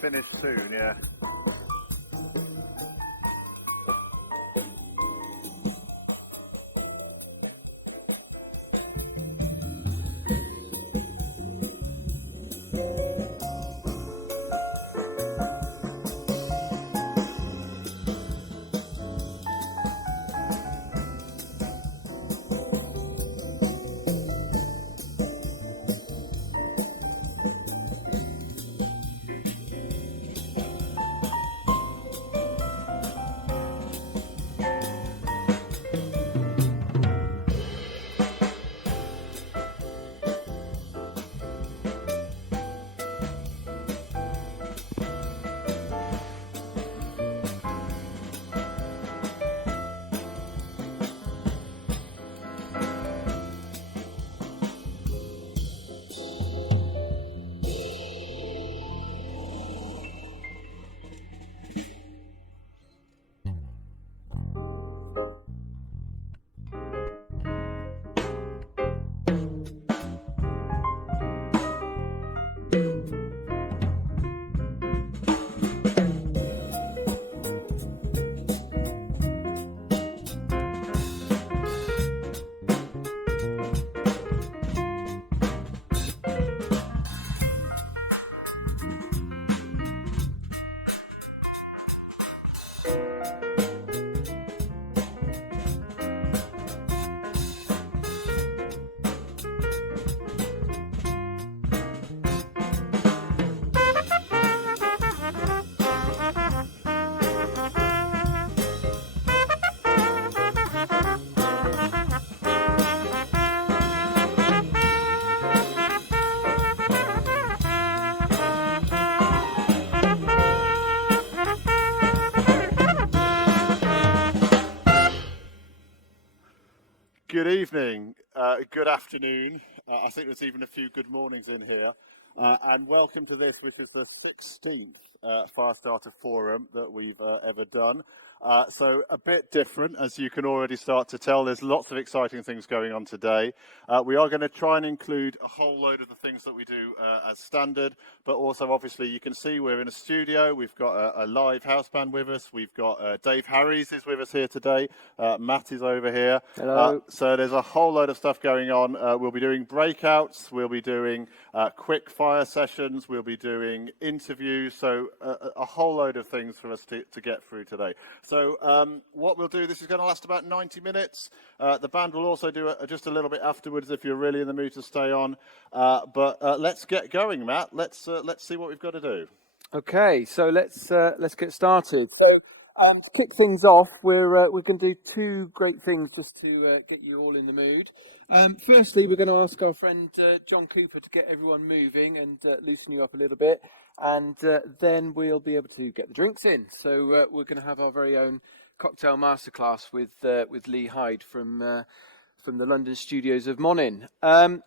Finish soon, yeah. Good evening, good afternoon. I think there's even a few good mornings in here. And welcome to this, which is the 16th Firestarter Forum that we've ever done. So a bit different, as you can already start to tell. There's lots of exciting things going on today. We are going to try and include a whole load of the things that we do as standard, but also obviously you can see we're in a studio. We've got a live house band with us. We've got Dave Harries is with us here today. Matt is over here. Hello. So there's a whole load of stuff going on. We'll be doing breakouts. We'll be doing quickfire sessions. We'll be doing interviews. So a whole load of things for us to get through today. So what we'll do, this is going to last about 90 minutes. The band will also do just a little bit afterwards if you're really in the mood to stay on. But let's get going, Matt. Let's see what we've got to do. Okay, so let's get started. To kick things off, we're going to do two great things just to get you all in the mood. Firstly, we're going to ask our friend John Cooper to get everyone moving and loosen you up a little bit, and then we'll be able to get the drinks in. So we're going to have our very own cocktail masterclass with Lee Hyde from the London studios of Monin. And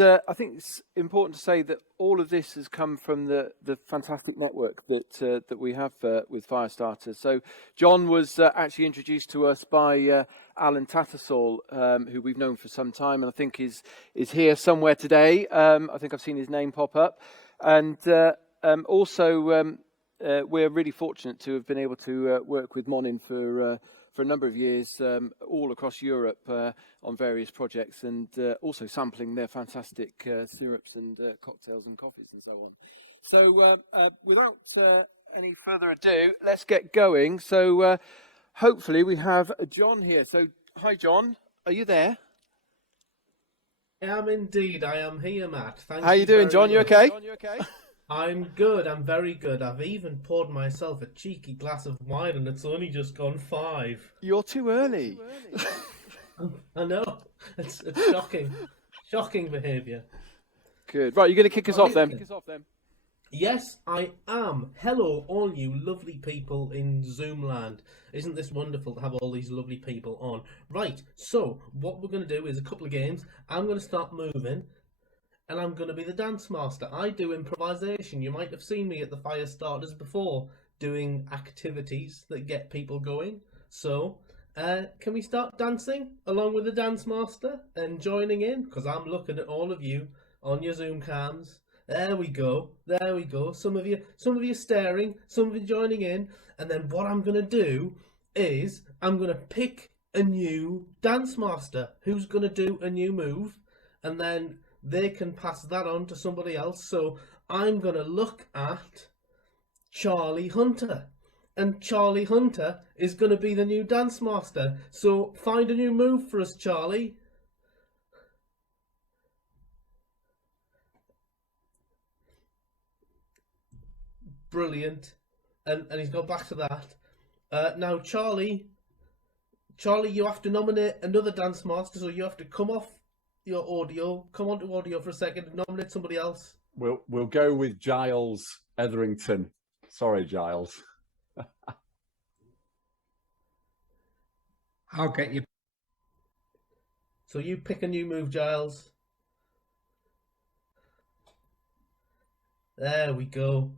I think it's important to say that all of this has come from the fantastic network that we have with Firestarter. So John was actually introduced to us by Alan Tattersall, who we've known for some time, and I think is here somewhere today. I think I've seen his name pop up. And also, we're really fortunate to have been able to work with Monin for a number of years, all across Europe on various projects, and also sampling their fantastic syrups and cocktails and coffees and so on. So without any further ado, let's get going. So hopefully we have John here. So hi, John. Are you there? I am indeed. I am here, Matt. Thank you. How you doing, John? You okay? I'm good. I'm very good. I've even poured myself a cheeky glass of wine, and it's only just gone 5. You're too early. I know. It's shocking. Shocking behaviour. Good. Right, you're going to kick us off then. Yes, I am. Hello, all you lovely people in Zoom land. Isn't this wonderful to have all these lovely people on? Right, so what we're going to do is a couple of games. I'm going to start moving, and I'm going to be the dance master. I do improvisation. You might have seen me at the Firestarters before doing activities that get people going. So, can we start dancing along with the dance master and joining in? Because I'm looking at all of you on your Zoom cams. There we go. There we go. Some of you staring, some of you joining in. And then what I'm going to do is I'm going to pick a new dance master who's going to do a new move, and then they can pass that on to somebody else. So I'm going to look at Charlie Hunter. And Charlie Hunter is going to be the new dance master. So find a new move for us, Charlie. Brilliant. And he's gone back to that. Now, Charlie, you have to nominate another dance master. So you have to come off your audio, come onto audio for a second and nominate somebody else. We'll go with Giles Etherington. Sorry, Giles. I'll get you. So you pick a new move, Giles. There we go.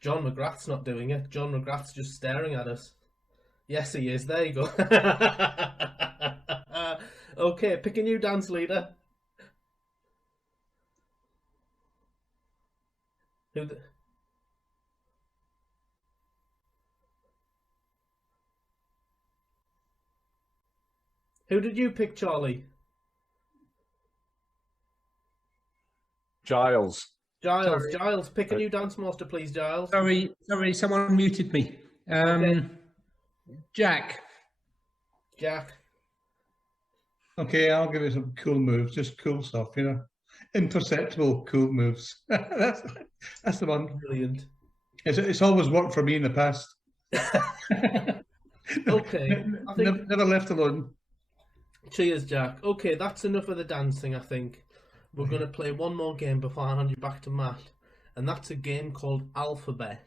John McGrath's not doing it. John McGrath's just staring at us. Yes, he is. There you go. Okay, pick a new dance leader. Who did you pick, Charlie? Giles. Giles. Giles, pick a new dance master, please, Giles. Sorry, someone muted me. Okay. Jack. Okay, I'll give you some cool moves, just cool stuff, imperceptible cool moves. that's the one. Brilliant. It's always worked for me in the past. Okay. I think... Never left alone. Cheers, Jack. Okay, that's enough of the dancing, I think. We're going to play one more game before I hand you back to Matt. And that's a game called Alphabet.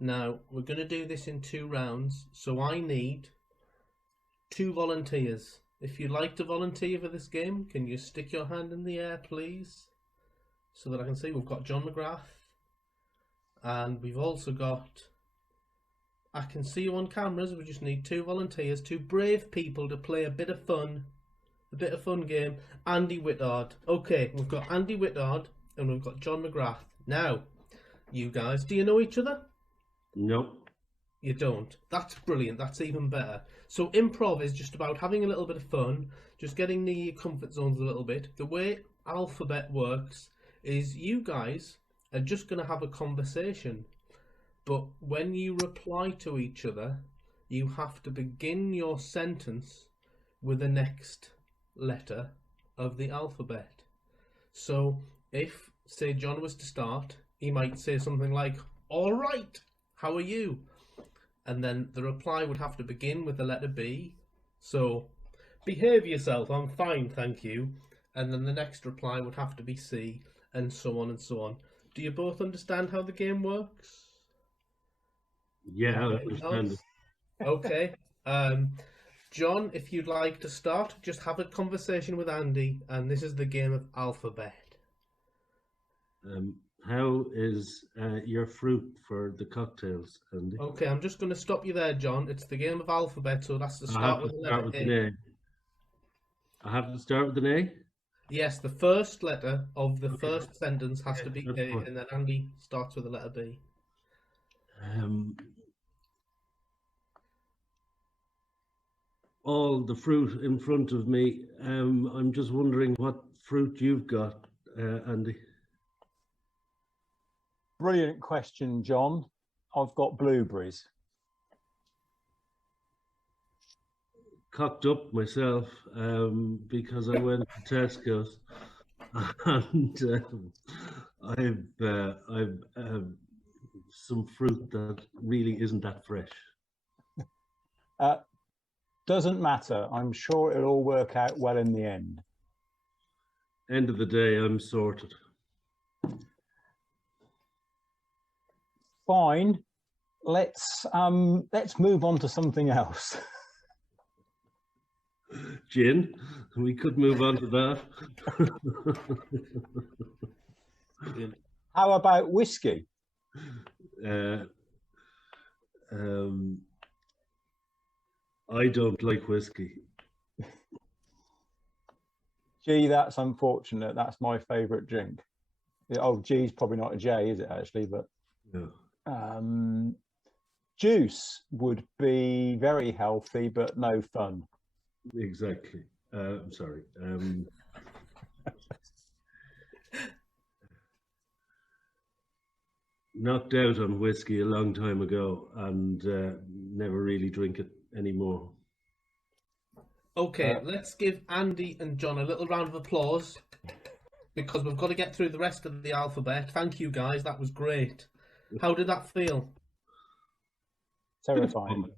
Now, we're going to do this in 2 rounds. So I need 2 volunteers. If you'd like to volunteer for this game, can you stick your hand in the air, please? so that I can see. We've got John McGrath, and we've also got. I can see you on cameras. We just need 2 volunteers, 2 brave people to play a bit of fun game. Andy Whittard. Okay, we've got Andy Whittard and we've got John McGrath. Now, you guys, do you know each other? Nope. You don't. That's brilliant. That's even better. So improv is just about having a little bit of fun, just getting near your comfort zones a little bit. The way alphabet works is you guys are just going to have a conversation. But when you reply to each other, you have to begin your sentence with the next letter of the alphabet. So if, say, John was to start, he might say something like, "All right, how are you?" And then the reply would have to begin with the letter B. So, "Behave yourself, I'm fine, thank you." And then the next reply would have to be C, and so on and so on. Do you both understand how the game works? Yeah, I understand it. Okay. John, if you'd like to start, just have a conversation with Andy, and this is the game of alphabet. How is your fruit for the cocktails, Andy? Okay, I'm just going to stop you there, John. It's the game of alphabet, so that's the start with the letter an A. A. I have to start with an A? Yes, the first letter of the first sentence has to be that's A, fine. and then Andy starts with the letter B. All the fruit in front of me. I'm just wondering what fruit you've got, Andy. Brilliant question, John. I've got blueberries. Cocked up myself because I went to Tesco's and I've some fruit that really isn't that fresh. Doesn't matter. I'm sure it'll all work out well in the end. End of the day, I'm sorted. Fine. Let's move on to something else. Gin, we could move on to that. How about whiskey? I don't like whiskey. Gee, that's unfortunate. That's my favourite drink. Oh, G's probably not a J, is it actually? But No. Juice would be very healthy, but no fun. Exactly. I'm sorry. Knocked out on whiskey a long time ago and never really drink it anymore. Okay, let's give Andy and John a little round of applause because we've got to get through the rest of the alphabet. Thank you, guys. That was great. How did that feel? Terrifying.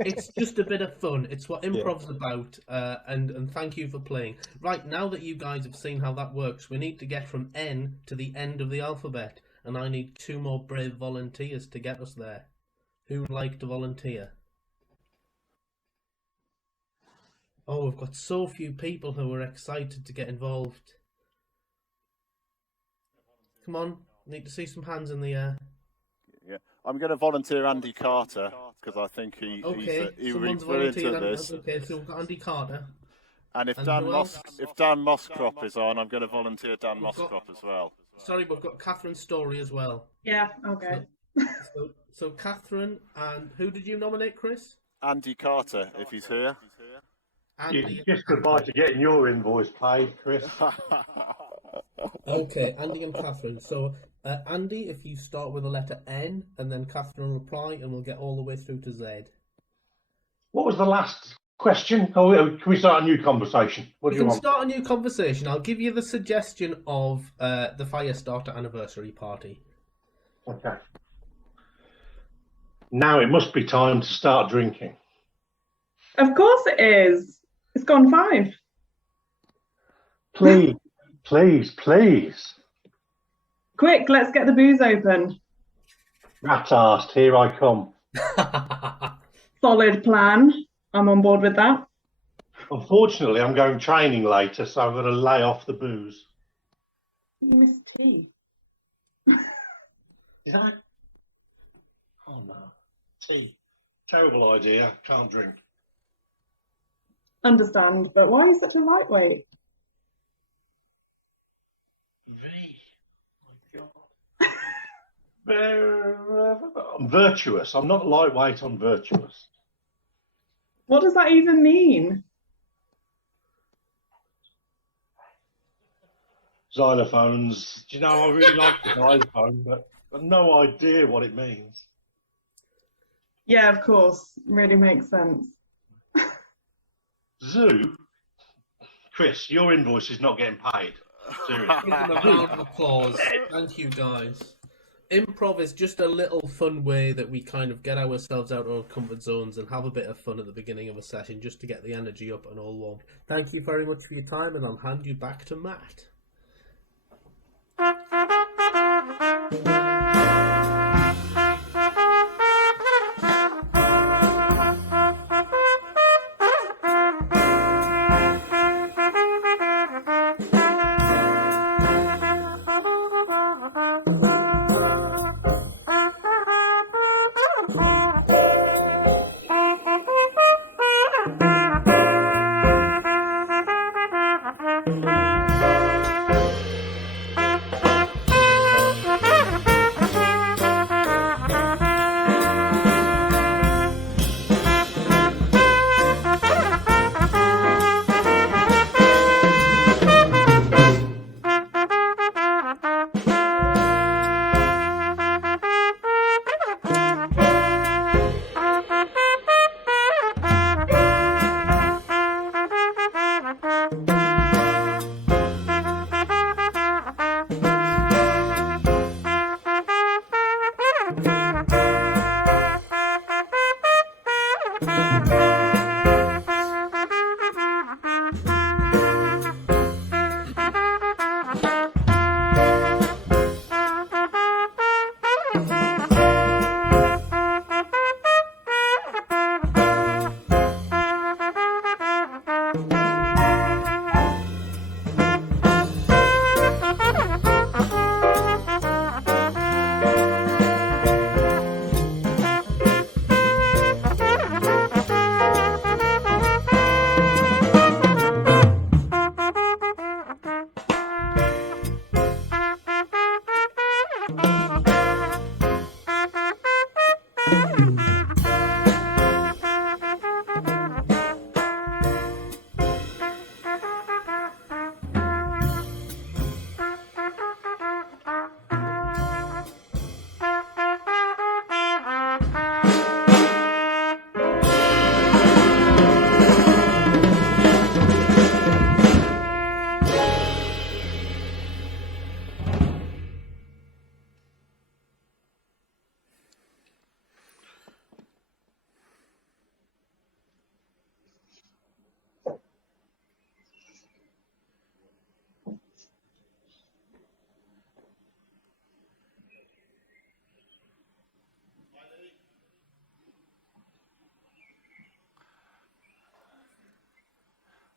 It's just a bit of fun. It's what improv's about, and thank you for playing. Right, now that you guys have seen how that works, we need to get from N to the end of the alphabet, and I need 2 more brave volunteers to get us there. Who'd like to volunteer? Oh, we've got so few people who are excited to get involved. Come on, need to see some hands in the air. Yeah, I'm going to volunteer Andy Carter because I think he would be someone's brilliant volunteered at this. Okay, so we've got Andy Carter. And if And Dan who else? Moscrop is on, I'm going to volunteer Dan Moscrop as well. Sorry, we've got Catherine Story as well. Yeah, okay. So Catherine, and who did you nominate, Chris? Andy Carter, if he's here. Andy. Just goodbye to getting your invoice paid, Chris. Okay, Andy and Catherine. So, Andy, if you start with the letter N, and then Catherine will reply, and we'll get all the way through to Z. What was the last question? Oh, can we start a new conversation? What do We you can want? start a new conversation. I'll give you the suggestion of the Firestarter anniversary party. Okay. Now it must be time to start drinking. Of course it is. It's gone 5. Please, please, please. Quick, let's get the booze open. Rat-arsed, here I come. Solid plan. I'm on board with that. Unfortunately, I'm going training later, so I've got to lay off the booze. You missed tea. Is that? Oh no, tea. Terrible idea. Can't drink. Understand, but why are you such a lightweight? My God. I'm virtuous. I'm not lightweight. I'm virtuous. What does that even mean? Xylophones. Do you know, I really like the xylophone, but I've no idea what it means. Yeah, of course. Really makes sense. Zoo? Chris, your invoice is not getting paid. Seriously. Give them a round of applause. Thank you, guys. Improv is just a little fun way that we kind of get ourselves out of our comfort zones and have a bit of fun at the beginning of a session just to get the energy up and all warmed. Thank you very much for your time, and I'll hand you back to Matt.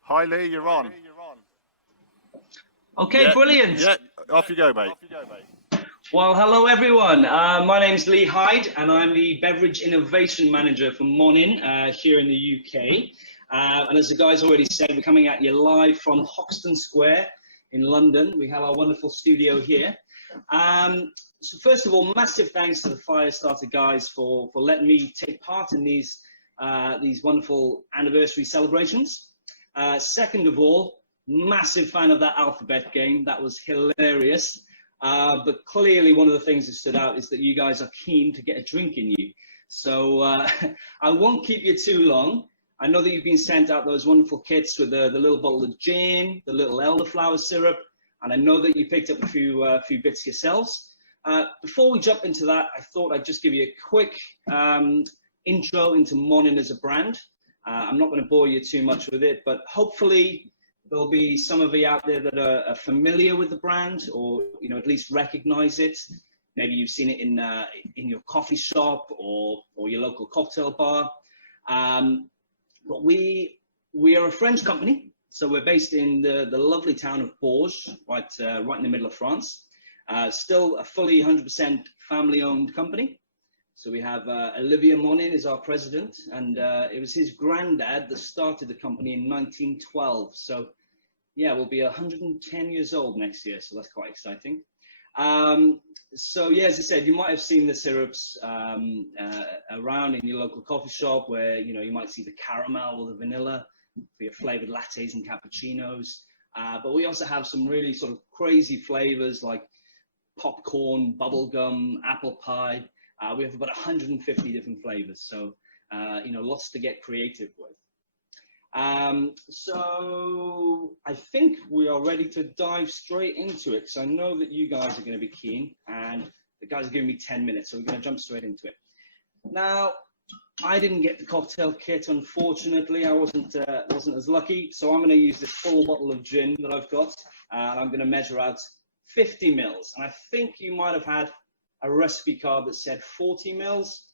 Hi, Lee, you're on. Okay, Yeah, brilliant. Yeah, off you go, mate. Well, hello, everyone. My name's Lee Hyde, and I'm the Beverage Innovation Manager for Monin here in the UK. And as the guys already said, we're coming at you live from Hoxton Square in London. We have our wonderful studio here. So first of all, massive thanks to the Firestarter guys for letting me take part in these wonderful anniversary celebrations. Second of all, massive fan of that alphabet game. That was hilarious. But clearly one of the things that stood out is that you guys are keen to get a drink in you. So I won't keep you too long. I know that you've been sent out those wonderful kits with the little bottle of gin, the little elderflower syrup, and I know that you picked up a few bits yourselves. Before we jump into that, I thought I'd just give you a quick intro into Monin as a brand. I'm not going to bore you too much with it, but hopefully there'll be some of you out there that are familiar with the brand, or at least recognize it. Maybe you've seen it in your coffee shop or your local cocktail bar. But we are a French company, So we're based in the lovely town of Bourges, right in the middle of France. Still a fully 100% family-owned company. So we have Olivier Monin is our president, and it was his granddad that started the company in 1912. So yeah, we'll be 110 years old next year, so that's quite exciting. So yeah, as I said, you might have seen the syrups around in your local coffee shop, where you might see the caramel or the vanilla for your flavored lattes and cappuccinos. But we also have some really sort of crazy flavors like popcorn, bubblegum, apple pie. We have about 150 different flavors, so lots to get creative with. So I think we are ready to dive straight into it, because I know that you guys are going to be keen, and the guys are giving me 10 minutes, so we're going to jump straight into it. Now, I didn't get the cocktail kit, unfortunately. I wasn't as lucky, so I'm going to use this full bottle of gin that I've got, and I'm going to measure out 50 mils. And I think you might have had a recipe card that said 40 mils.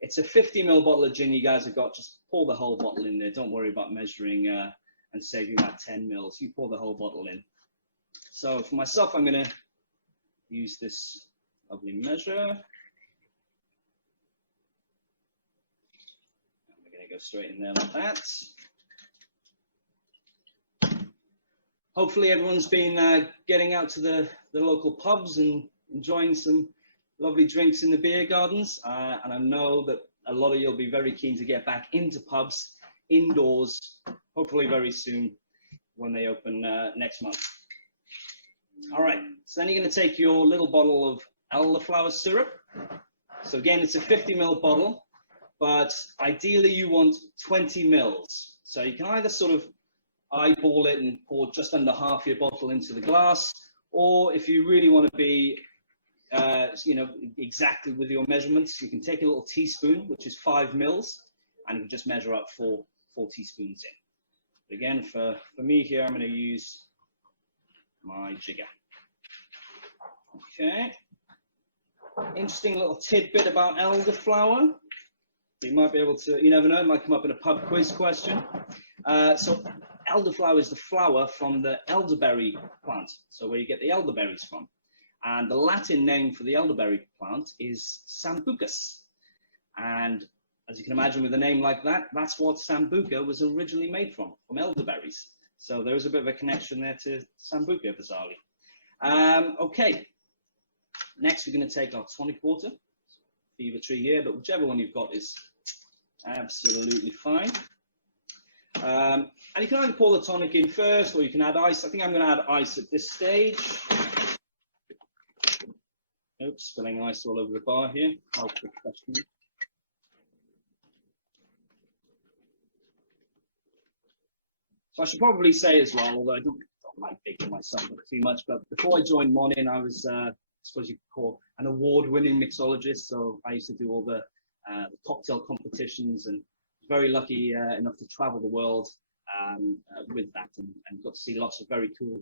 It's a 50 ml bottle of gin you guys have got. Just pour the whole bottle in there. Don't worry about measuring and saving that 10 mils. You pour the whole bottle in. So for myself, I'm going to use this lovely measure. We're going to go straight in there like that. Hopefully everyone's been getting out to the local pubs and enjoying some lovely drinks in the beer gardens, and I know that a lot of you will be very keen to get back into pubs indoors, hopefully very soon when they open next month. All right, so then you're going to take your little bottle of elderflower syrup. So again, it's a 50 ml bottle, but ideally you want 20 mils. So you can either sort of eyeball it and pour just under half your bottle into the glass, or if you really want to be exactly with your measurements, you can take a little teaspoon, which is 5 mils, and you can just measure up four teaspoons in. Again, for me here, I'm going to use my jigger. Okay. Interesting little tidbit about elderflower. You might be able to, you never know, it might come up in a pub quiz question. So elderflower is the flower from the elderberry plant, so where you get the elderberries from. And the Latin name for the elderberry plant is Sambucus. And as you can imagine, with a name like that, that's what Sambuca was originally made from elderberries. So there is a bit of a connection there to Sambuca, bizarrely. Okay, next we're going to take our tonic water. Fever Tree here, but whichever one you've got is absolutely fine. And you can either pour the tonic in first, or you can add ice. I think I'm going to add ice at this stage. Oops, spilling ice all over the bar here. I'll put that. So I should probably say as well, although I don't like bigging myself up too much, but before I joined Monin, I was, I suppose you could call, an award-winning mixologist. So I used to do all the cocktail competitions, and very lucky enough to travel the world with that, and got to see lots of very cool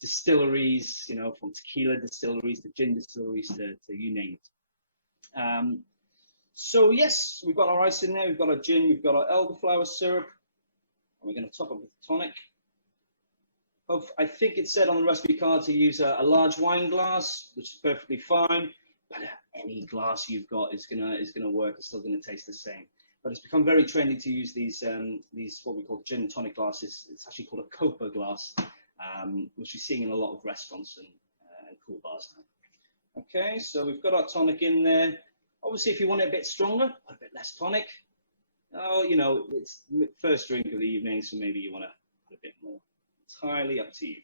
distilleries, from tequila distilleries to gin distilleries to you name it. So yes, we've got our ice in there, we've got our gin, we've got our elderflower syrup, and we're going to top it with tonic. I think it said on the recipe card to use a large wine glass, which is perfectly fine, but any glass you've got is gonna work. It's still going to taste the same. But it's become very trendy to use these what we call gin and tonic glasses. It's actually called a Copa glass, which you're seeing in a lot of restaurants and cool bars now. Okay, so we've got our tonic in there. Obviously, if you want it a bit stronger, put a bit less tonic. Oh, it's first drink of the evening, so maybe you want to put a bit more. Entirely up to you.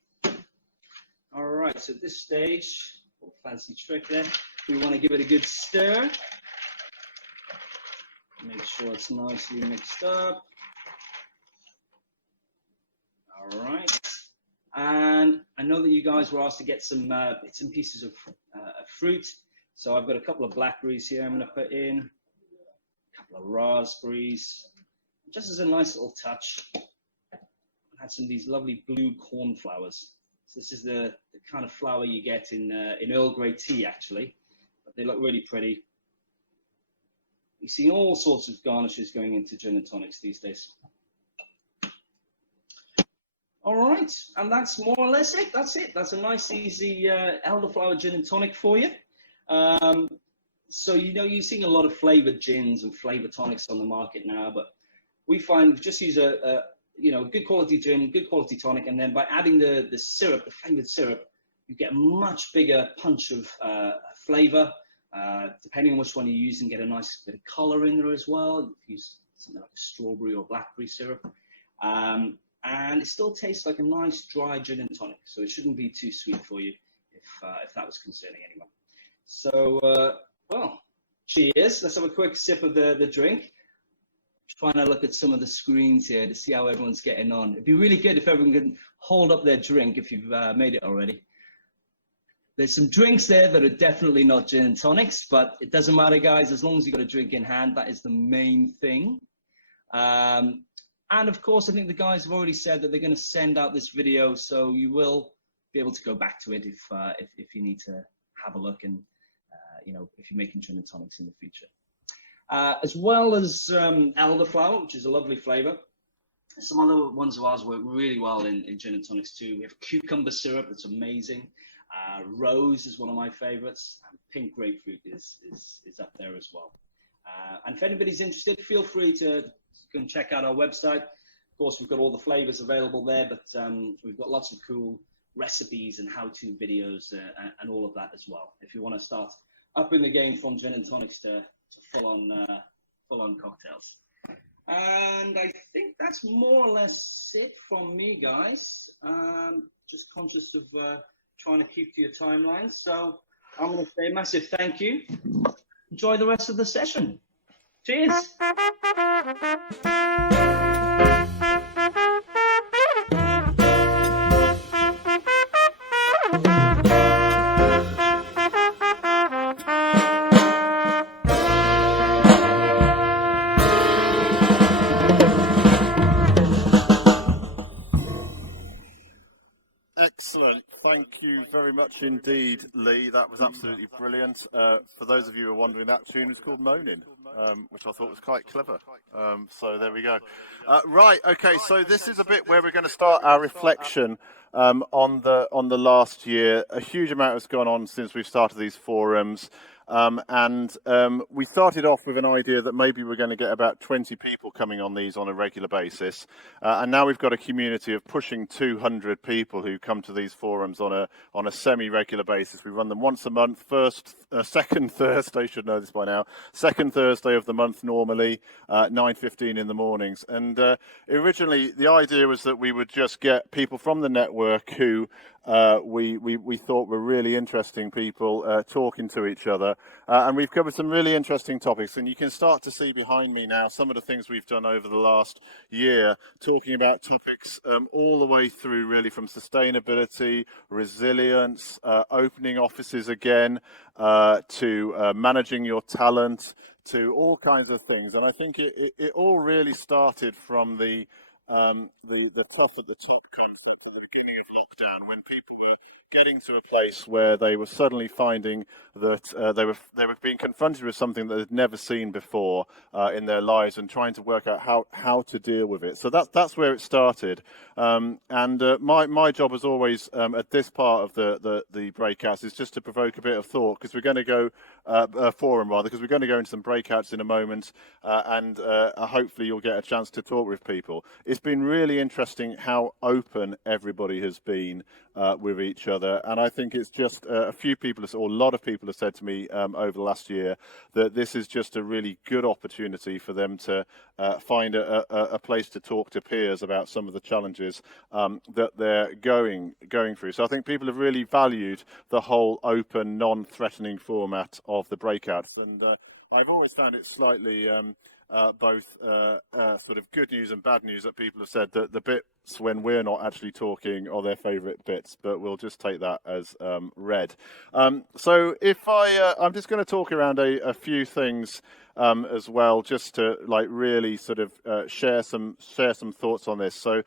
All right, so at this stage, a little fancy trick there. We want to give it a good stir. Make sure it's nicely mixed up. All right. And I know that you guys were asked to get some bits and pieces of fruit. So I've got a couple of blackberries here I'm going to put in, a couple of raspberries, just as a nice little touch. I had some of these lovely blue cornflowers. So this is the kind of flower you get in Earl Grey tea, actually. But they look really pretty. You see all sorts of garnishes going into gin and tonics these days. All right, and that's more or less it. That's it. That's a nice, easy elderflower gin and tonic for you. So, you're seeing a lot of flavored gins and flavored tonics on the market now, but we find just use a good quality gin, good quality tonic, and then by adding the syrup, the flavored syrup, you get a much bigger punch of flavor. Depending on which one you're using, get a nice bit of color in there as well. You use something like a strawberry or blackberry syrup. And it still tastes like a nice dry gin and tonic, so it shouldn't be too sweet for you if that was concerning anyone. So, well, cheers. Let's have a quick sip of the drink. Trying to look at some of the screens here to see how everyone's getting on. It'd be really good if everyone can hold up their drink if you've made it already. There's some drinks there that are definitely not gin and tonics, but it doesn't matter, guys. As long as you've got a drink in hand, that is the main thing. And of course, I think the guys have already said that they're going to send out this video, so you will be able to go back to it if you need to have a look and, if you're making gin and tonics in the future. As well as elderflower, which is a lovely flavor. Some other ones of ours work really well in gin and tonics too. We have cucumber syrup that's amazing. Rose is one of my favorites. And pink grapefruit is up there as well. And if anybody's interested, feel free to go and check out our website. Of course, we've got all the flavors available there, but we've got lots of cool recipes and how-to videos and all of that as well. If you want to start upping the game from gin and tonics to full-on cocktails. And I think that's more or less it from me, guys. Just conscious of trying to keep to your timelines. So I'm going to say a massive thank you. Enjoy the rest of the session. Cheers. Excellent. Thank you very much indeed, Lee. That was absolutely brilliant. For those of you who are wondering, that tune is called Monin, which I thought was quite clever. So there we go. Right. Okay. So this is a bit where we're going to start our reflection on the last year. A huge amount has gone on since we've started these forums. And we started off with an idea that maybe we're going to get about 20 people coming on these on a regular basis. And now we've got a community of pushing 200 people who come to these forums on a semi-regular basis. We run them once a month, second Thursday, should know this by now, second Thursday of the month normally, 9:15 in the mornings. And originally the idea was that we would just get people from the network who we thought were really interesting people talking to each other. And we've covered some really interesting topics. And you can start to see behind me now some of the things we've done over the last year, talking about topics all the way through really from sustainability, resilience, opening offices again, to managing your talent, to all kinds of things. And I think it all really started from the tough at the top concept at the beginning of lockdown, when people were getting to a place where they were suddenly finding that they were being confronted with something that they'd never seen before in their lives, and trying to work out how to deal with it. So that's where it started. My job, as always, at this part of the breakouts, is just to provoke a bit of thought, because we're going to go because we're going to go into some breakouts in a moment, and hopefully you'll get a chance to talk with people. It's been really interesting how open everybody has been with each other, and I think it's just a lot of people have said to me over the last year that this is just a really good opportunity for them to find a place to talk to peers about some of the challenges that they're going through. So I think people have really valued the whole open, non-threatening format of the breakouts, and I've always found it slightly both sort of good news and bad news that people have said that the bits when we're not actually talking are their favourite bits, but we'll just take that as read. So if I'm just going to talk around a few things as well, just to really sort of share some thoughts on this. So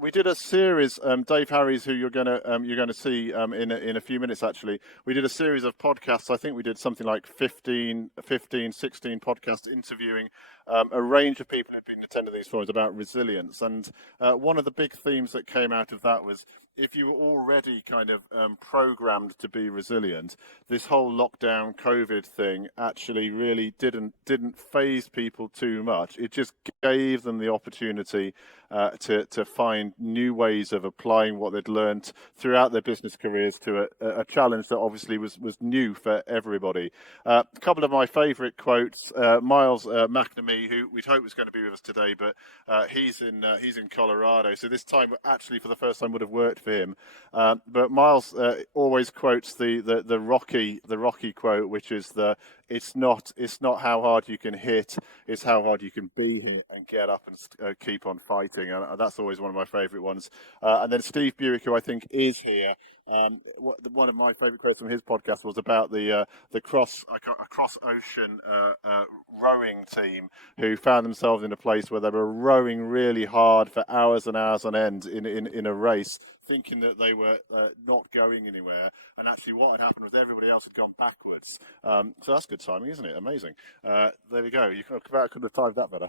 we did a series, Dave Harries, who you're going to see in a few minutes. Actually, we did a series of podcasts. I think we did something like 15, 16 podcasts interviewing a range of people who've been attending these forums about resilience. And one of the big themes that came out of that was, if you were already kind of programmed to be resilient, this whole lockdown COVID thing actually really didn't faze people too much. It just gave them the opportunity to find new ways of applying what they'd learned throughout their business careers to a challenge that obviously was new for everybody. A couple of my favourite quotes. Miles McNamee, who we'd hoped was going to be with us today, but he's in Colorado, so this time actually for the first time would have worked for him. But Miles always quotes the Rocky quote, which is it's not how hard you can hit, it's how hard you can be hit and get up and keep on fighting. And that's always one of my favourite ones. And then Steve Buick, who I think is here. One of my favourite quotes from his podcast was about the cross ocean rowing team who found themselves in a place where they were rowing really hard for hours and hours on end in a race, thinking that they were not going anywhere, and actually what had happened was everybody else had gone backwards. So that's good timing, isn't it? Amazing. There we go. You couldn't have timed that better.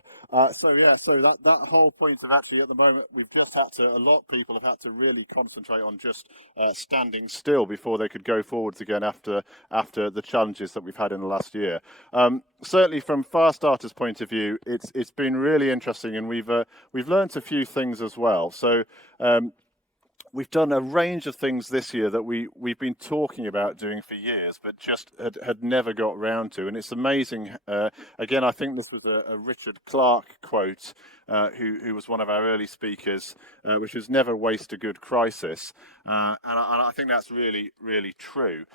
So that whole point of actually at the moment a lot of people have had to really concentrate on just standing still before they could go forwards again after the challenges that we've had in the last year. Certainly from Firestarter's point of view, it's been really interesting, and we've learned a few things as well. So we've done a range of things this year that we've been talking about doing for years, but just had never got round to. And it's amazing. Again, I think this was a Richard Clarke quote, who was one of our early speakers, which was "Never waste a good crisis." And I think that's really, really true.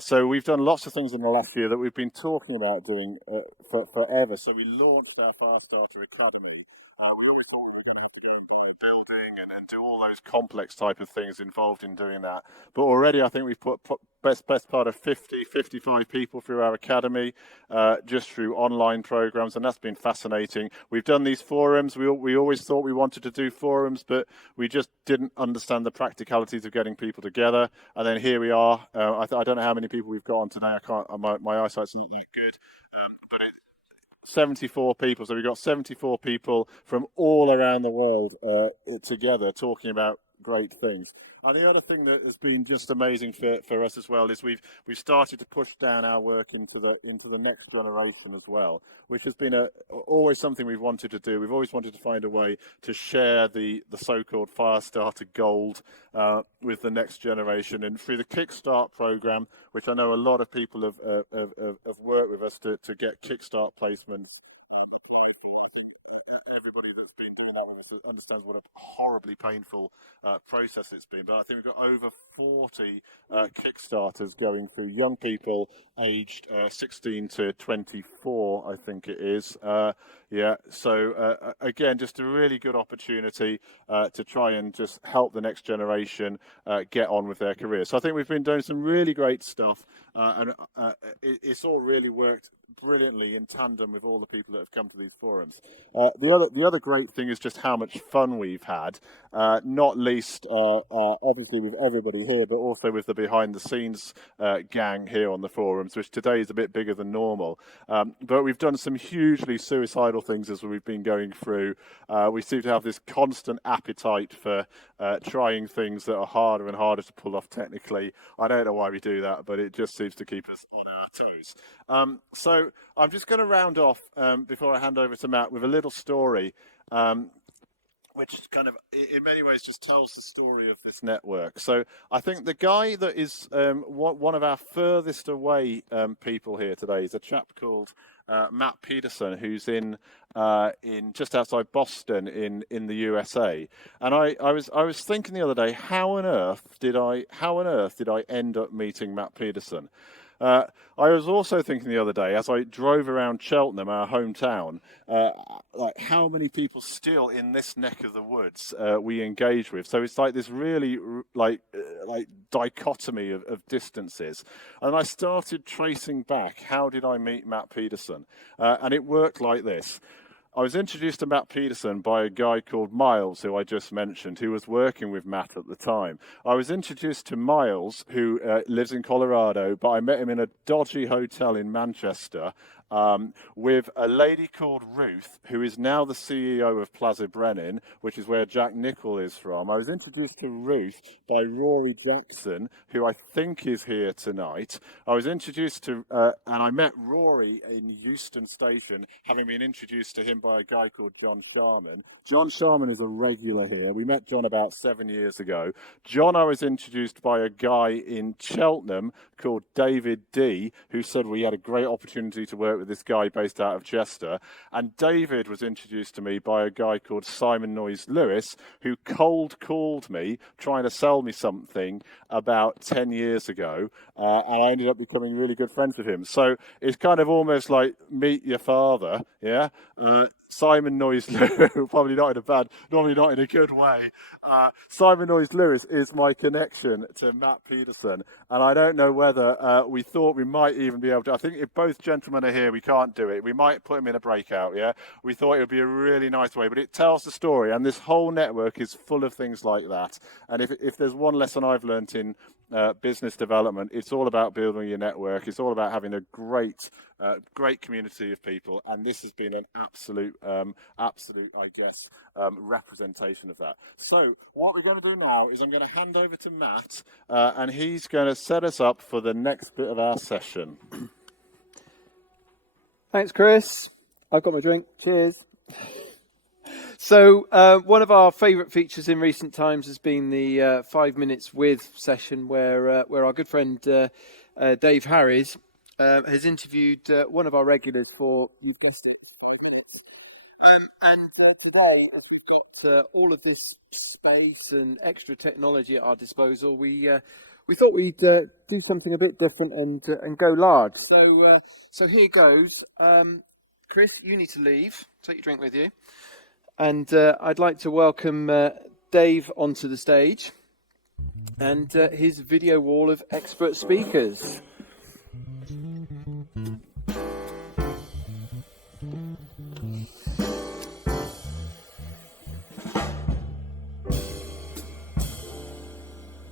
So we've done lots of things in the last year that we've been talking about doing for forever. So we launched our Firestarter Academy. We always thought we were going to get building and do all those complex type of things involved in doing that. But already I think we've put best part of 55 people through our academy, just through online programs, and that's been fascinating. We've done these forums. We always thought we wanted to do forums, but we just didn't understand the practicalities of getting people together. And then here we are. I don't know how many people we've got on today. I can't. My eyesight's not that good, but 74 people. So we've got 74 people from all around the world together talking about great things. And the other thing that has been just amazing for us as well is we've started to push down our work into the next generation as well, which has been always something we've wanted to do. We've always wanted to find a way to share the so-called Firestarter Gold with the next generation. And through the Kickstart program, which I know a lot of people have worked with us to get Kickstart placements applied for, I think everybody that's been doing that with us understands what a horribly painful process it's been. But I think we've got over 40 Kickstarters going through, young people aged 16 to 24, I think it is. So again, just a really good opportunity to try and just help the next generation get on with their career. So I think we've been doing some really great stuff, and it's all really worked brilliantly in tandem with all the people that have come to these forums. The other great thing is just how much fun we've had, not least obviously with everybody here, but also with the behind the scenes gang here on the forums, which today is a bit bigger than normal. But we've done some hugely suicidal things as we've been going through. We seem to have this constant appetite for trying things that are harder and harder to pull off technically. I don't know why we do that, but it just seems to keep us on our toes. So I'm just going to round off before I hand over to Matt with a little story, which kind of in many ways just tells the story of this network. So I think the guy that is one of our furthest away people here today is a chap called Matt Peterson, who's in just outside Boston in the USA. And I was thinking the other day, how on earth did I end up meeting Matt Peterson? I was also thinking the other day, as I drove around Cheltenham, our hometown, like how many people still in this neck of the woods we engage with. So it's like this really like dichotomy of distances. And I started tracing back, how did I meet Matt Peterson? And it worked like this. I was introduced to Matt Peterson by a guy called Miles, who I just mentioned, who was working with Matt at the time. I was introduced to Miles, who lives in Colorado, but I met him in a dodgy hotel in Manchester with a lady called Ruth, who is now the CEO of Plaza Brennan, which is where Jack Nickel is from. I was introduced to Ruth by Rory Jackson, who I think is here tonight. I was introduced to, and I met Rory in Euston Station, having been introduced to him by a guy called John Sharman. John Sharman is a regular here. We met John about 7 years ago. John, I was introduced by a guy in Cheltenham called David D, who said we had a great opportunity to work with this guy based out of Chester. And David was introduced to me by a guy called Simon Noyes Lewis, who cold called me trying to sell me something about 10 years ago. And I ended up becoming really good friends with him. So it's kind of almost like meet your father, yeah? Simon Noyes Lewis, probably normally not in a good way. Simon Noyes Lewis is my connection to Matt Peterson, and I don't know whether we thought we might even be able to. I think if both gentlemen are here, we can't do it. We might put them in a breakout. Yeah, we thought it would be a really nice way, but it tells the story, and this whole network is full of things like that. And if there's one lesson I've learned in business development, it's all about building your network. It's all about having a great community of people, and this has been an absolute, I guess, representation of that. So what we're going to do now is I'm going to hand over to Matt, and he's going to set us up for the next bit of our session. Thanks, Chris. I've got my drink. Cheers. So one of our favourite features in recent times has been the 5 minutes with session, where our good friend Dave Harries has interviewed one of our regulars for, you've guessed it, 5 minutes. And today, as we've got all of this space and extra technology at our disposal, we thought we'd do something a bit different and go large. So here goes. Chris, you need to leave. Take your drink with you. And I'd like to welcome Dave onto the stage and his video wall of expert speakers.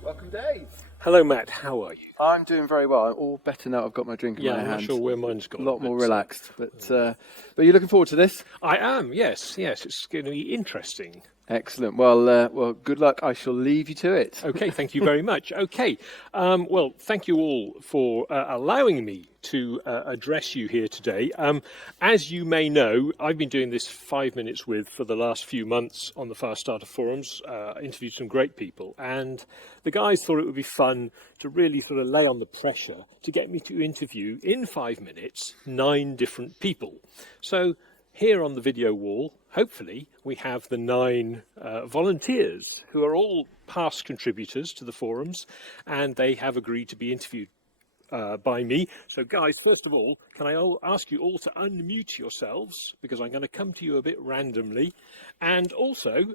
Welcome, Dave. Hello, Matt. How are you? I'm doing very well. I'm all better now I've got my drink in my hand. I'm not sure where mine's gone. A lot more relaxed. But you're looking forward to this? I am, yes. It's going to be interesting. Excellent. Well, good luck. I shall leave you to it. Okay, thank you very much. Okay. Well, thank you all for allowing me to address you here today. As you may know, I've been doing this 5 minutes with for the last few months on the Firestarter Forums, interviewed some great people, and the guys thought it would be fun to really sort of lay on the pressure to get me to interview in 5 minutes 9 different people. So here on the video wall, hopefully, we have the 9 volunteers who are all past contributors to the forums, and they have agreed to be interviewed by me. So guys, first of all, can I ask you all to unmute yourselves, because I'm going to come to you a bit randomly. And also,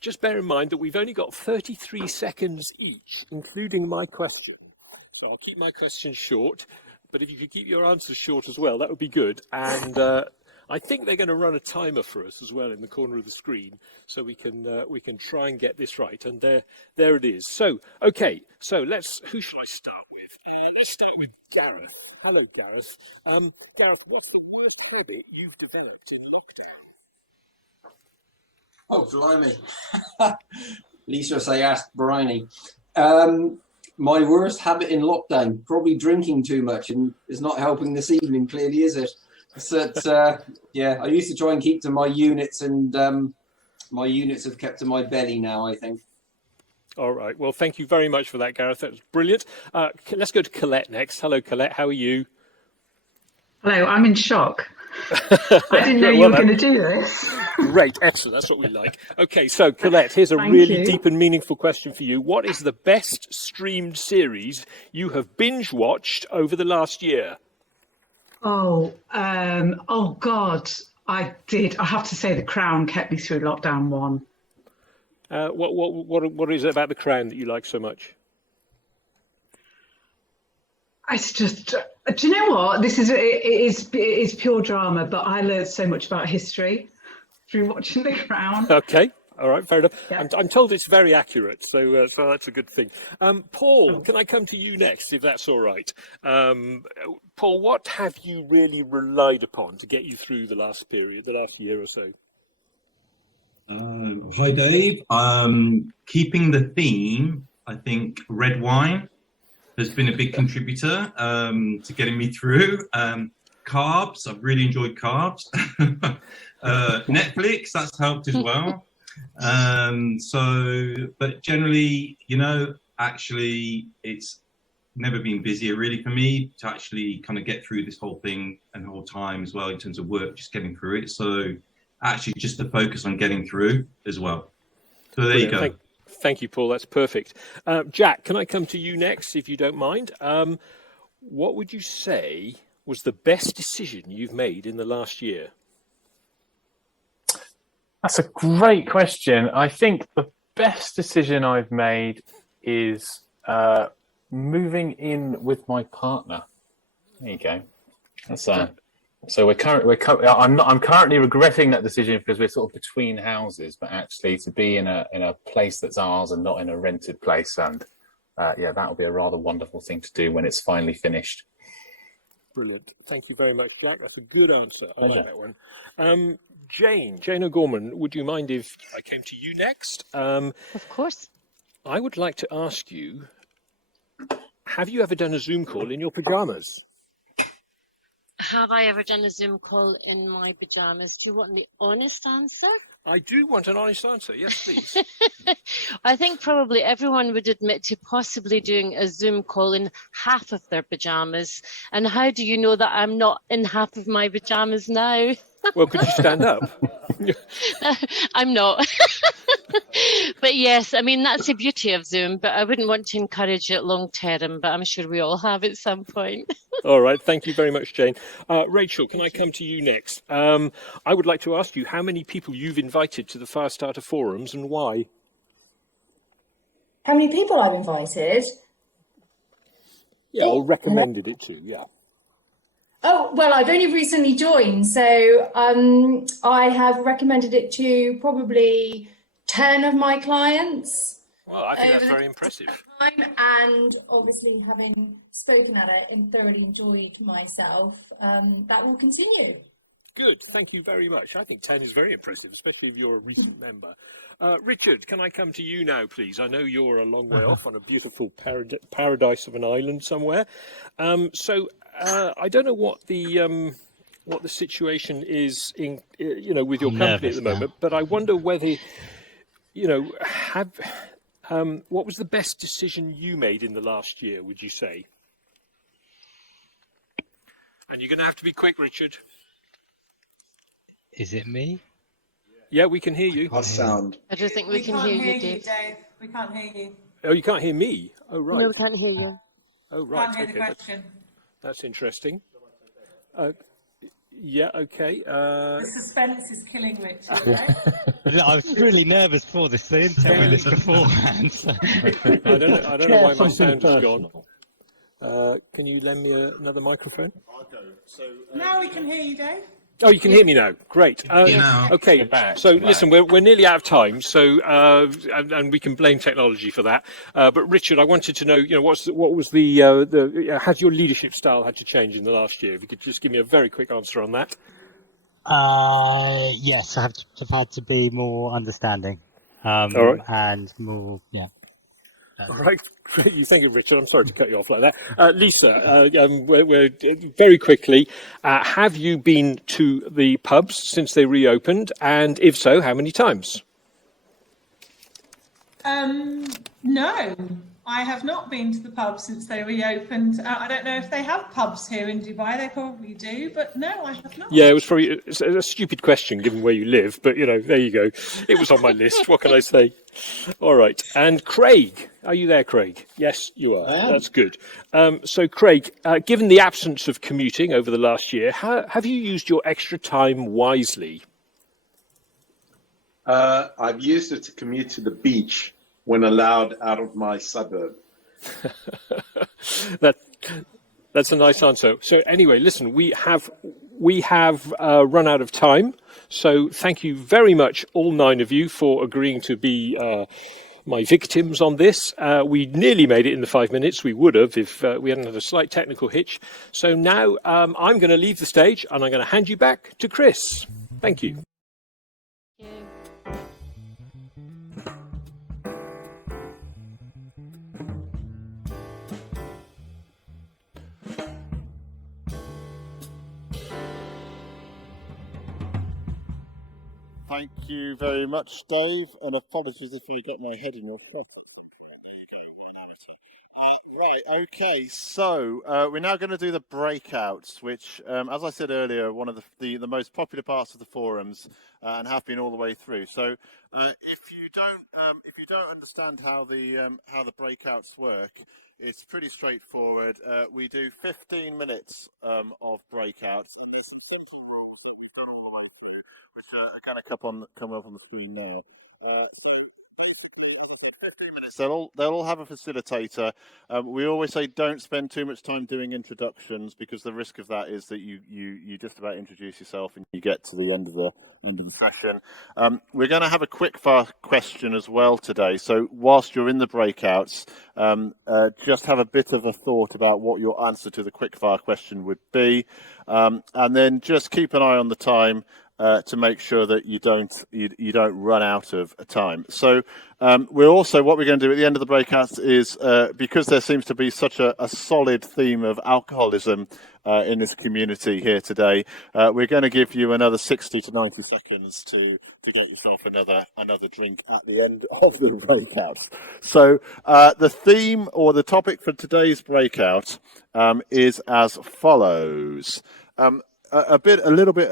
just bear in mind that we've only got 33 seconds each, including my question. So I'll keep my questions short, but if you could keep your answers short as well, that would be good. And I think they're going to run a timer for us as well in the corner of the screen, so we can try and get this right. And there it is. So okay, so who shall I start with? Let's start with Gareth. Hello, Gareth. Gareth, what's the worst habit you've developed in lockdown? Oh, blimey. Lisa, I asked Bryony. My worst habit in lockdown, probably drinking too much, and it's not helping this evening, clearly, is it? So, I used to try and keep to my units, and my units have kept to my belly now, I think. All right. Well, thank you very much for that, Gareth. That was brilliant. Let's go to Colette next. Hello, Colette. How are you? Hello. I'm in shock. I didn't know you were going to do this. Great. Excellent. That's what we like. Okay. So, Colette, here's a really deep and meaningful question for you. What is the best streamed series you have binge watched over the last year? Oh God. I did. I have to say The Crown kept me through lockdown 1. What is it about The Crown that you like so much? It's just Do you know what? It is pure drama, but I learned so much about history through watching The Crown. Okay. All right, fair enough. Yeah. I'm told it's very accurate, so that's a good thing. Paul, can I come to you next, if that's all right? Paul, what have you really relied upon to get you through the last year or so? Hi, Dave. Keeping the theme, I think red wine has been a big contributor to getting me through. Carbs, I've really enjoyed carbs. Netflix, that's helped as well. But generally, actually, it's never been busier really for me to actually kind of get through this whole thing and the whole time as well in terms of work, just getting through it. So actually just to focus on getting through as well. So there you go. Thank you, Paul. That's perfect. Jack, can I come to you next, if you don't mind? What would you say was the best decision you've made in the last year? That's a great question. I think the best decision I've made is moving in with my partner. There you go. That's so I'm currently regretting that decision because we're sort of between houses, but actually to be in a place that's ours and not in a rented place, and that'll be a rather wonderful thing to do when it's finally finished. Brilliant. Thank you very much, Jack. That's a good answer. I like that one. Jane O'Gorman, would you mind if I came to you next? Of course. I would like to ask you, have you ever done a Zoom call in your pajamas? Have I ever done a Zoom call in my pajamas? Do you want the honest answer? I do want an honest answer. Yes, please. I think probably everyone would admit to possibly doing a Zoom call in half of their pajamas. And how do you know that I'm not in half of my pajamas now? Well, could you stand up? I'm not. But yes, I mean, that's the beauty of Zoom, but I wouldn't want to encourage it long term, but I'm sure we all have at some point. All right. Thank you very much, Jane. Rachel, can I come to you next? I would like to ask you how many people you've invited to the Firestarter Forums and why. How many people I've invited? Yeah, or recommended it to, yeah. Oh, well, I've only recently joined, so I have recommended it to probably 10 of my clients. Well, I think that's very impressive. And obviously, having spoken at it and thoroughly enjoyed myself, that will continue. Good. Thank you very much. I think 10 is very impressive, especially if you're a recent member. Richard, can I come to you now, please? I know you're a long way off on a beautiful paradise of an island somewhere. I don't know what the situation is in with your company at the moment, but I wonder whether what was the best decision you made in the last year? Would you say? And you're going to have to be quick, Richard. Is it me? Yeah, we can hear you. Our sound. I don't think we can hear you, Dave. We can't hear you. Oh, you can't hear me? Oh, right. No, we can't hear you. Oh, right. Can't hear the question. That's interesting. Yeah, okay. The suspense is killing Richard. I was really nervous for this. They didn't tell me this beforehand. So. I don't know why my sound has gone. Can you lend me another microphone? Now we can hear you, Dave. Oh, you can hear me now. Great. Okay. So listen, we're nearly out of time. So and we can blame technology for that. But Richard, I wanted to know, what was the has your leadership style had to change in the last year? If you could just give me a very quick answer on that. Yes, I've had to be more understanding. All right. And more, yeah. All right. You thank you, Richard. I'm sorry to cut you off like that. Lisa, we're very quickly, have you been to the pubs since they reopened? And if so, how many times? No, I have not been to the pubs since they reopened. I don't know if they have pubs here in Dubai. They probably do, but no, I have not. Yeah, it's a stupid question given where you live, but there you go. It was on my list. What can I say? All right. And Craig, are you there, Craig? Yes, you are. That's good. So, Craig, given the absence of commuting over the last year, have you used your extra time wisely? I've used it to commute to the beach when allowed out of my suburb. That's a nice answer. So anyway, listen, we have run out of time. So thank you very much, all 9 of you, for agreeing to be my victims on this. We nearly made it in the 5 minutes. We would have if we hadn't had a slight technical hitch. So now I'm going to leave the stage and I'm going to hand you back to Chris. Thank you. Thank you very much, Dave, and apologies if I got my head in your head. Right, okay, so we're now going to do the breakouts, which, as I said earlier, one of the most popular parts of the forums, and have been all the way through. So, if you don't understand how the breakouts work, it's pretty straightforward. We do 15 minutes of breakouts, and there's some simple rules that we've done all the way through, which are going to come up on the screen now. So basically, 15 minutes. They'll all have a facilitator. We always say don't spend too much time doing introductions, because the risk of that is that you just about introduce yourself and you get to the end of the session. We're going to have a quickfire question as well today. So whilst you're in the breakouts, just have a bit of a thought about what your answer to the quickfire question would be, and then just keep an eye on the time. To make sure that you don't run out of time. So what we're going to do at the end of the breakouts is, because there seems to be such a solid theme of alcoholism in this community here today, we're going to give you another 60 to 90 seconds to get yourself another drink at the end of the breakouts. So the theme or the topic for today's breakout is as follows. A little bit,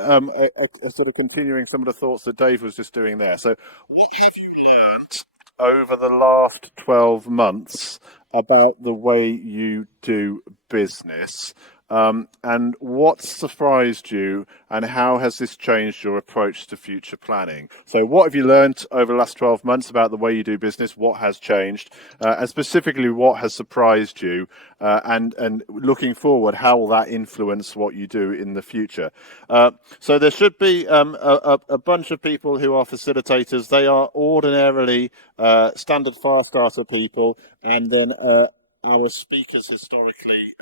sort of continuing some of the thoughts that Dave was just doing there. So, what have you learnt over the last 12 months about the way you do business? And what surprised you, and how has this changed your approach to future planning? So what have you learned over the last 12 months about the way you do business? What has changed? And specifically, what has surprised you? And looking forward, how will that influence what you do in the future? So there should be a bunch of people who are facilitators. They are ordinarily standard Firestarter people, and then our speakers historically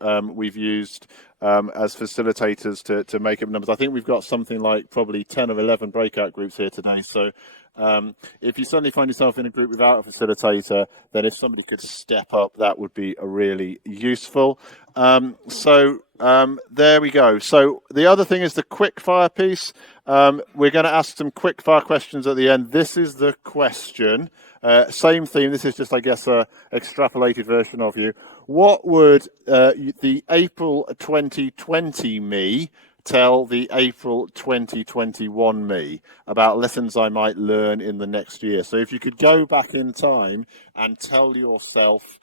who we've used as facilitators to make up numbers. I think we've got something like probably 10 or 11 breakout groups here today. So if you suddenly find yourself in a group without a facilitator, then if somebody could step up, that would be really useful. There we go. So the other thing is the quickfire piece. We're going to ask some quickfire questions at the end. This is the question. Same theme. This is just, I guess, a extrapolated version of you. What would the April 2020 me tell the April 2021 me about lessons I might learn in the next year? So if you could go back in time and tell yourself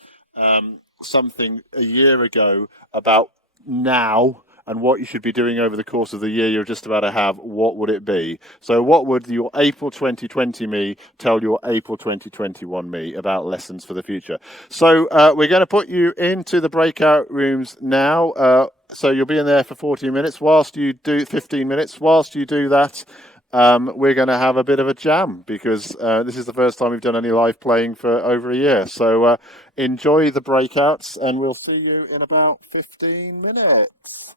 something a year ago about now and what you should be doing over the course of the year you're just about to have, what would it be? So what would your April 2020 me tell your April 2021 me about lessons for the future? So we're going to put you into the breakout rooms now. So you'll be in there for 40 minutes. Whilst you do 15 minutes, whilst you do that, we're going to have a bit of a jam, because this is the first time we've done any live playing for over a year. So enjoy the breakouts, and we'll see you in about 15 minutes.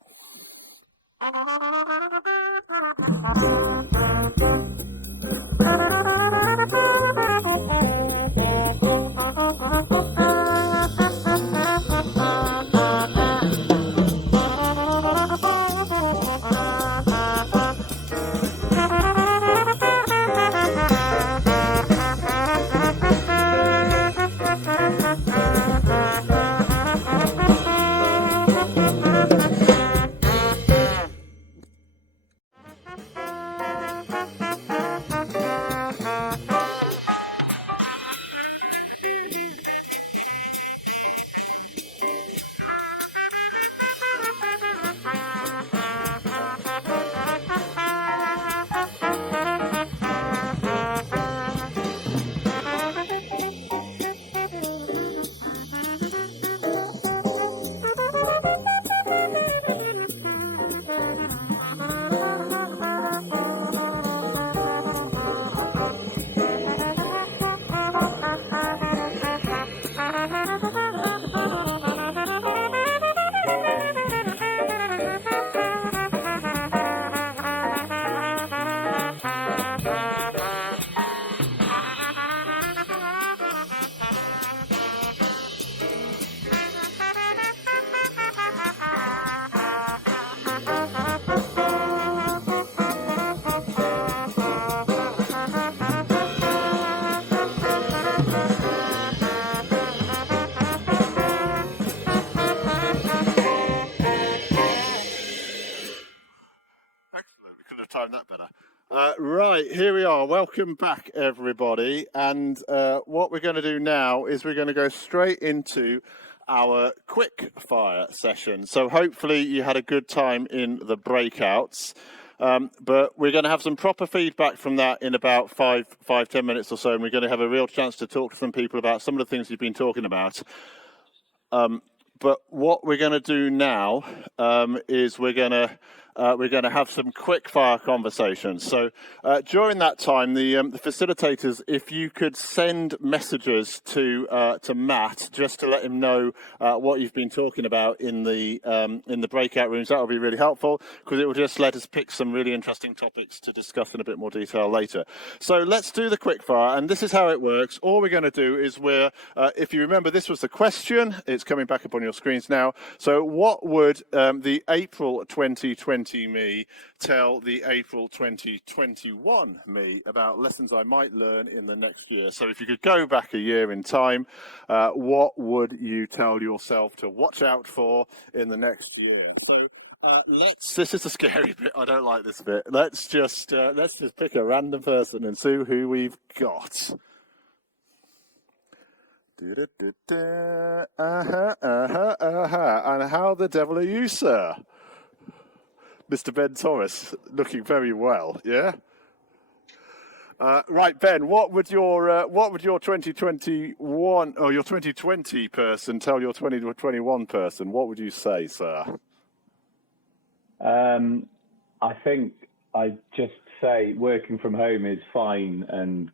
time that better. Right, here we are. Welcome back, everybody. And what we're going to do now is we're going to go straight into our quick fire session. So hopefully you had a good time in the breakouts. But we're going to have some proper feedback from that in about 10 minutes or so. And we're going to have a real chance to talk to some people about some of the things you've been talking about. But what we're going to do now is we're going to have some quick fire conversations. So during that time, the facilitators, if you could send messages to Matt just to let him know what you've been talking about in the breakout rooms, that will be really helpful, because it will just let us pick some really interesting topics to discuss in a bit more detail later. So let's do the quick fire, and this is how it works. All we're going to do is if you remember, this was the question. It's coming back up on your screens now. So what would the April 2020 me tell the April 2021 me about lessons I might learn in the next year? So if you could go back a year in time, what would you tell yourself to watch out for in the next year? So this is a scary bit. I don't like this bit. Let's just pick a random person and see who we've got. And how the devil are you, sir? Mr. Ben Thomas, looking very well, yeah? Right, Ben, what would your 2021 or your 2020 person tell your 2021 person? What would you say, sir? I think I'd just say working from home is fine and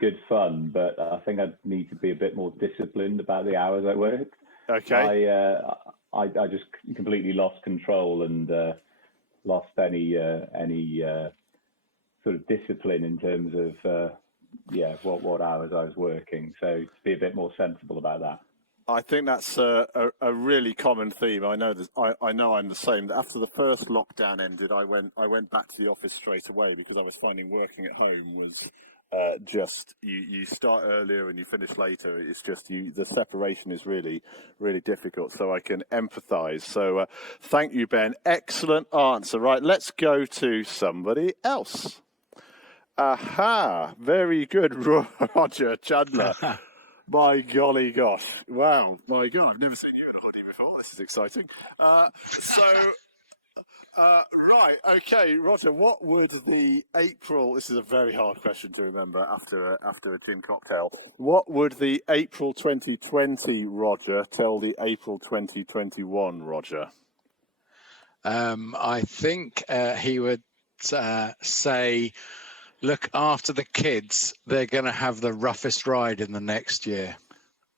good fun, but I think I'd need to be a bit more disciplined about the hours I work. Okay. I just completely lost control and lost any sort of discipline in terms of what hours I was working. So to be a bit more sensible about that. I think that's a really common theme. I know I'm the same. After the first lockdown ended, I went back to the office straight away because I was finding working at home was just you start earlier and you finish later. It's just the separation is really, really difficult. So I can empathise. So thank you, Ben. Excellent answer. Right, let's go to somebody else. Aha, very good, Roger Chandler. My golly gosh. Wow. My God, I've never seen you in a hoodie before. This is exciting. Right. Okay, Roger, what would the April... This is a very hard question to remember after a gin cocktail. What would the April 2020 Roger tell the April 2021 Roger? I think he would say, look after the kids. They're going to have the roughest ride in the next year.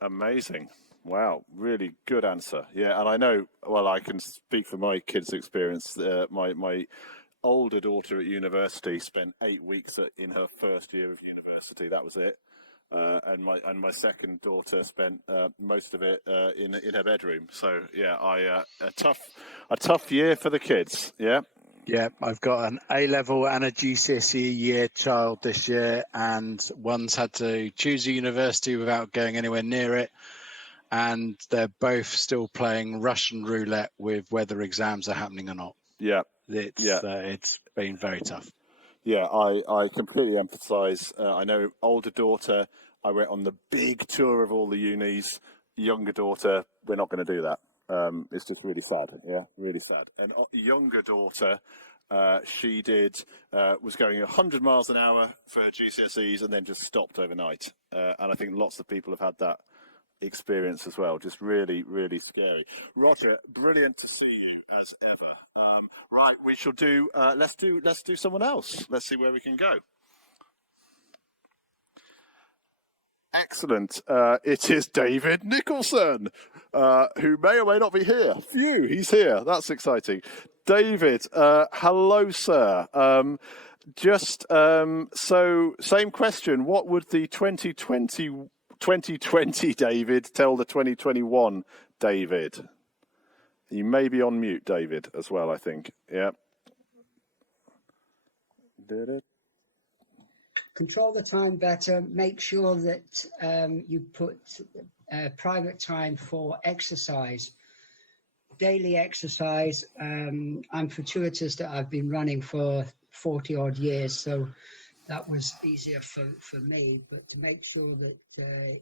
Amazing. Wow, really good answer. Yeah, and I know, well, I can speak from my kids' experience. My older daughter at university spent 8 weeks in her first year of university. That was it. And my second daughter spent most of it in her bedroom. So yeah, a tough year for the kids. Yeah. Yeah, I've got an A-level and a GCSE year child this year, and one's had to choose a university without going anywhere near it. And they're both still playing Russian roulette with whether exams are happening or not. Yeah. It's been very tough. Yeah, I completely empathise. I know older daughter, I went on the big tour of all the unis. Younger daughter, we're not going to do that. It's just really sad. Yeah, really sad. And younger daughter, she was going 100 miles an hour for her GCSEs and then just stopped overnight. And I think lots of people have had that experience as well. Just really, really scary. Roger, brilliant to see you as ever. Right, we shall do. Let's do someone else. Let's see where we can go. Excellent. It is David Nicholson, who may or may not be here. Phew, he's here. That's exciting. David, hello, sir. So same question. What would the 2020 David tell the 2021 David? You may be on mute, David, as well, I think. Yeah. Did it? Control the time better. Make sure that you put private time for exercise, daily exercise. I'm fortuitous that I've been running for 40 odd years, so that was easier for me. But to make sure that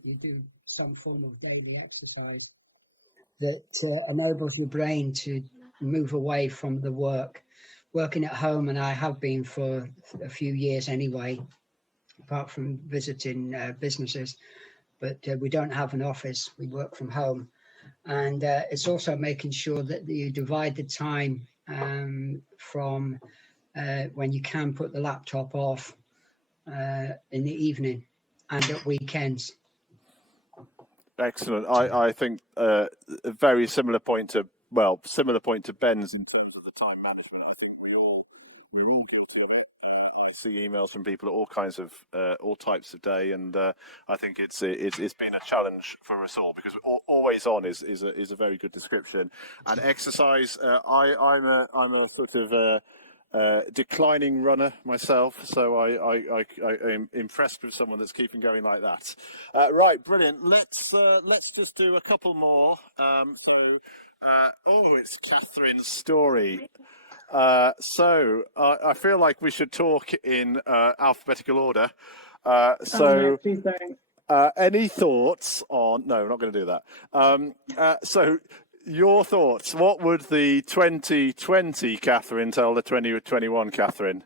you do some form of daily exercise that enables your brain to move away from the working at home, and I have been for a few years anyway, apart from visiting businesses, but we don't have an office, we work from home. And it's also making sure that you divide the time from when you can put the laptop off in the evening and at weekends. Excellent. I think a very similar point to Ben's in terms of the time management. I think we're all guilty of it. I see emails from people at all types of day, and I think it's been a challenge for us all, because always on is a very good description. And exercise, I'm a sort of declining runner myself, so I'm impressed with someone that's keeping going like that. Right, brilliant. Let's just do a couple more. It's Catherine's story. So I feel like we should talk in alphabetical order. No, please don't. Any thoughts on? No, we're not going to do that. So your thoughts. What would the 2020 Catherine tell the 2021 Catherine?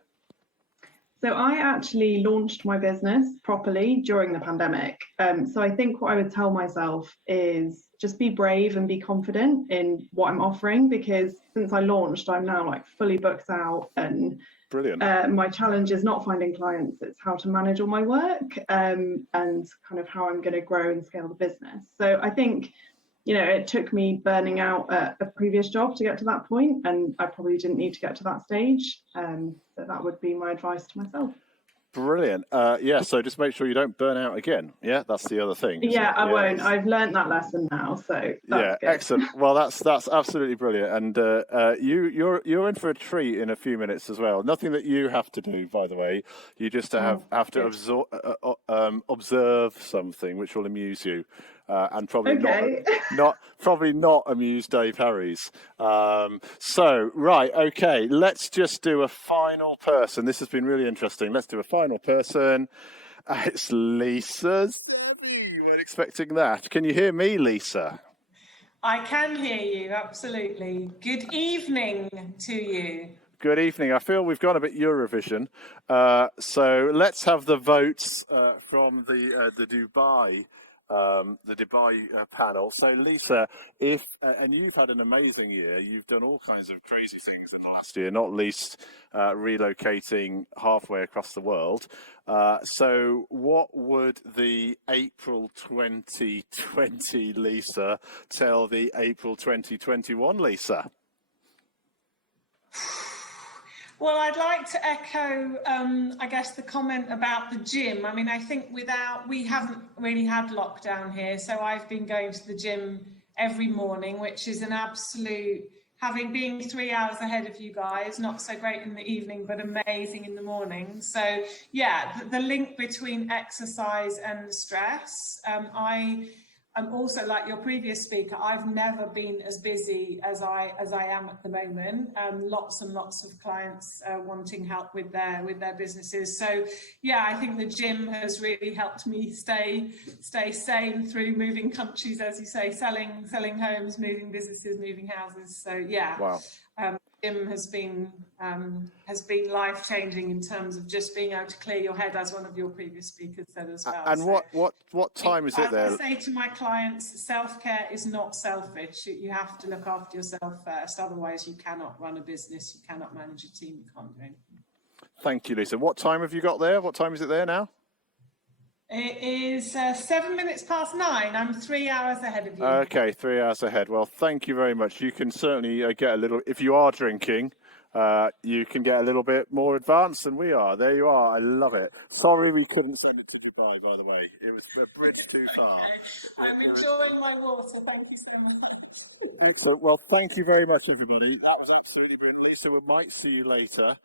So I actually launched my business properly during the pandemic. So I think what I would tell myself is just be brave and be confident in what I'm offering, because since I launched, I'm now like fully booked out, and brilliant. My challenge is not finding clients, it's how to manage all my work and kind of how I'm going to grow and scale the business. So I think, it took me burning out a previous job to get to that point, and I probably didn't need to get to that stage. So that would be my advice to myself. Brilliant. So just make sure you don't burn out again. Yeah, that's the other thing. Yeah, I won't. I've learned that lesson now, so that's good. Excellent. Well, that's absolutely brilliant. And you're in for a treat in a few minutes as well. Nothing that you have to do, by the way. You just have to observe something which will amuse you. And probably not amuse Dave Harries. Let's just do a final person. This has been really interesting. Let's do a final person. It's Lisa. You weren't expecting that. Can you hear me, Lisa? I can hear you, absolutely. Good evening to you. Good evening. I feel we've gone a bit Eurovision. So let's have the votes from the Dubai. The Dubai panel. So Lisa, and you've had an amazing year. You've done all kinds of crazy things in the last year, not least relocating halfway across the world. So what would the April 2020 Lisa tell the April 2021 Lisa? Well, I'd like to echo, I guess, the comment about the gym. I mean, I think we haven't really had lockdown here, so I've been going to the gym every morning, which is an absolute, having been 3 hours ahead of you guys, not so great in the evening, but amazing in the morning. So, yeah, the link between exercise and stress. I'm also, like your previous speaker, I've never been as busy as I am at the moment. Lots and lots of clients wanting help with their businesses. So yeah, I think the gym has really helped me stay sane through moving countries, as you say, selling homes, moving businesses, moving houses. So yeah. Wow. Gym has been life-changing in terms of just being able to clear your head, as one of your previous speakers said as well. And what time is it there? I say to my clients, self-care is not selfish. You have to look after yourself first. Otherwise, you cannot run a business. You cannot manage a team. You can't do anything. Thank you, Lisa. What time have you got there? What time is it there now? It is 7 minutes past 9. I'm 3 hours ahead of you. Okay, 3 hours ahead. Well, thank you very much. You can certainly get a little, if you are drinking, you can get a little bit more advanced than we are. There you are. I love it. Sorry we couldn't send it to Dubai, by the way. It was a bridge too far. I'm enjoying my water. Thank you so much. Excellent. Well, thank you very much, everybody. That was absolutely brilliant. Lisa, we might see you later.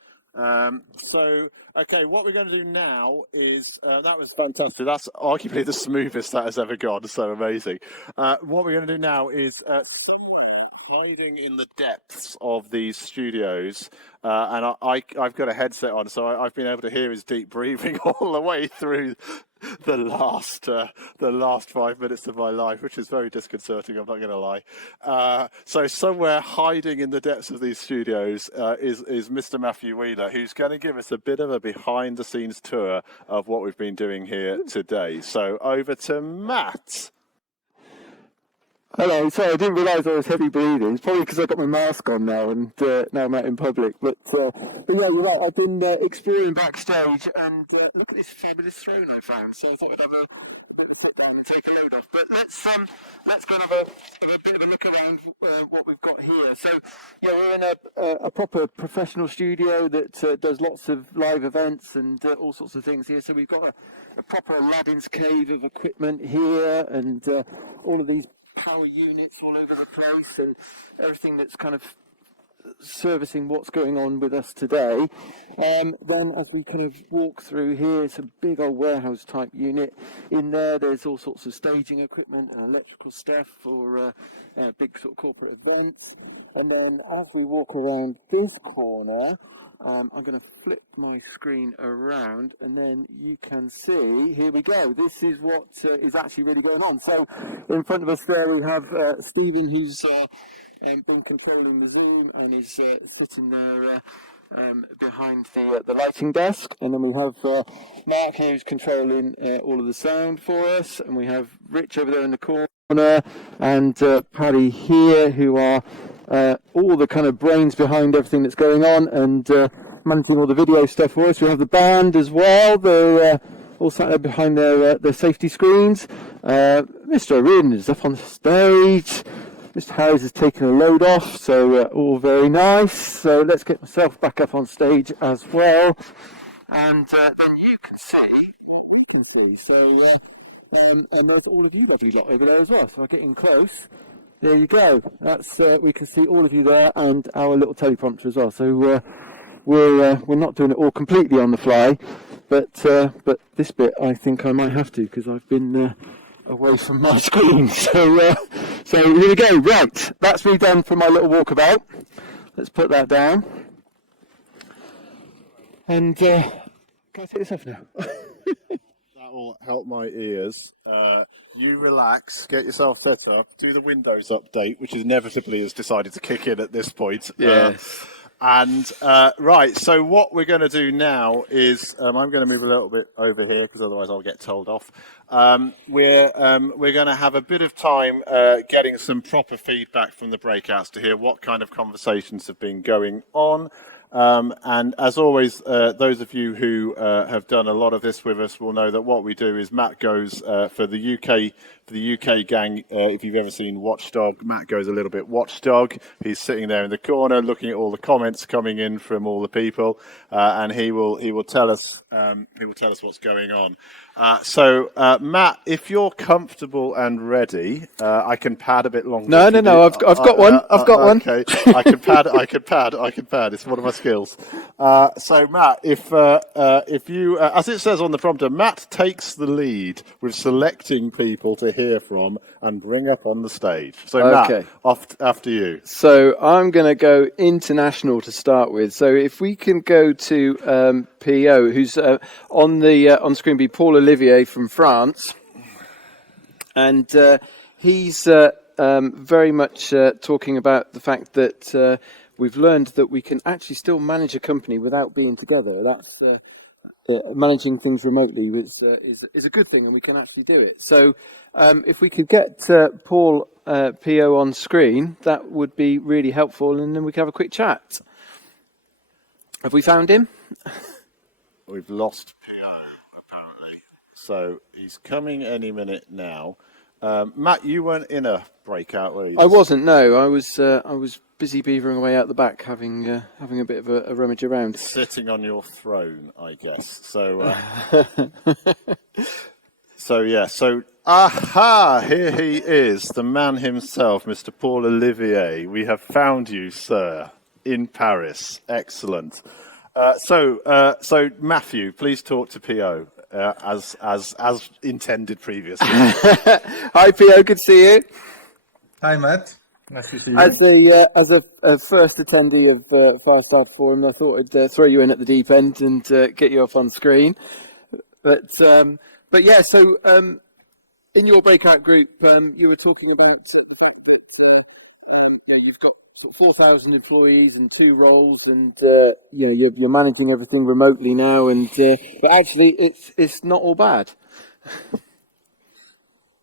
Okay, what we're going to do now is, that was fantastic. That's arguably the smoothest that has ever gone. So amazing. What we're going to do now is somewhere hiding in the depths of these studios, and I've got a headset on, so I've been able to hear his deep breathing all the way through the last 5 minutes of my life, which is very disconcerting, I'm not going to lie. So somewhere hiding in the depths of these studios is Mr. Matthew Wheeler, who's going to give us a bit of a behind-the-scenes tour of what we've been doing here today. So over to Matt. Hello, sorry, I didn't realise I was heavy breathing. It's probably because I've got my mask on now and now I'm out in public. But yeah, you're right, I've been exploring backstage and look at this fabulous throne I found. So I thought I'd have and take a load off. But let's kind of have a bit of a look around what we've got here. So yeah, we're in a proper professional studio that does lots of live events and all sorts of things here. So we've got a proper Aladdin's cave of equipment here and all of these power units all over the place and everything that's kind of servicing what's going on with us today. Then as we kind of walk through here, it's a big old warehouse type unit. In there's all sorts of staging equipment and electrical stuff for big sort of corporate events. And then as we walk around this corner, I'm going to flip my screen around and then you can see, here we go, this is what is actually really going on. So in front of us there we have Stephen, who's been controlling the Zoom and he's sitting there behind the lighting desk, and then we have Mark here who's controlling all of the sound for us, and we have Rich over there in the corner and Paddy here, who are all the kind of brains behind everything that's going on and managing all the video stuff for us. We have the band as well. They're all sat there behind their safety screens. Mr. O'Riordan is up on the stage. Mr. Harries has taken a load off, so all very nice. So let's get myself back up on stage as well. And then you can see. So and there's all of you lovely lot over there as well. So I get in close. There you go. That's we can see all of you there and our little teleprompter as well. So we're not doing it all completely on the fly, but this bit I think I might have to because I've been away from my screen. So here we go. Right, that's me done for my little walkabout. Let's put that down. And can I take this off now? That will help my ears. You relax, get yourself set up, do the Windows update, which inevitably has decided to kick in at this point. Yes. Right, so what we're going to do now is I'm going to move a little bit over here because otherwise I'll get told off. We're going to have a bit of time getting some proper feedback from the breakouts to hear what kind of conversations have been going on. And as always, those of you who have done a lot of this with us will know that what we do is Matt goes for the UK gang. If you've ever seen Watchdog, Matt goes a little bit Watchdog. He's sitting there in the corner, looking at all the comments coming in from all the people, and he will tell us what's going on. So Matt, if you're comfortable and ready, I can pad a bit longer. No. I've got one. I've got one. Okay, I can pad. It's one of my skills. So Matt, if you, as it says on the prompter, Matt takes the lead with selecting people to hear from and bring up on the stage. So Matt, after you. So I'm going to go international to start with. So if we can go to PO, who's on screen, be Paul Olivier from France, and he's very much talking about the fact that we've learned that we can actually still manage a company without being together. That's managing things remotely is a good thing, and we can actually do it. So if we could get Paul PO on screen, that would be really helpful, and then we can have a quick chat. Have we found him? We've lost PO, apparently. So he's coming any minute now. Matt, you weren't in a breakout, were you? I wasn't. No, I was busy beavering away out the back, having a bit of a rummage around. Sitting on your throne, I guess. So, So aha! Here he is, the man himself, Mr. Paul Olivier. We have found you, sir, in Paris. Excellent. So Matthew, please talk to PO. As intended previously. Hi, PO. Good to see you. Hi, Matt. Nice to see you. As a first attendee of Firestarter Forum, I thought I'd throw you in at the deep end and get you up on screen. But yeah, so in your breakout group, you were talking about the fact that you've got sort of 4,000 employees and 2 roles, and you're managing everything remotely now. And but actually, it's not all bad.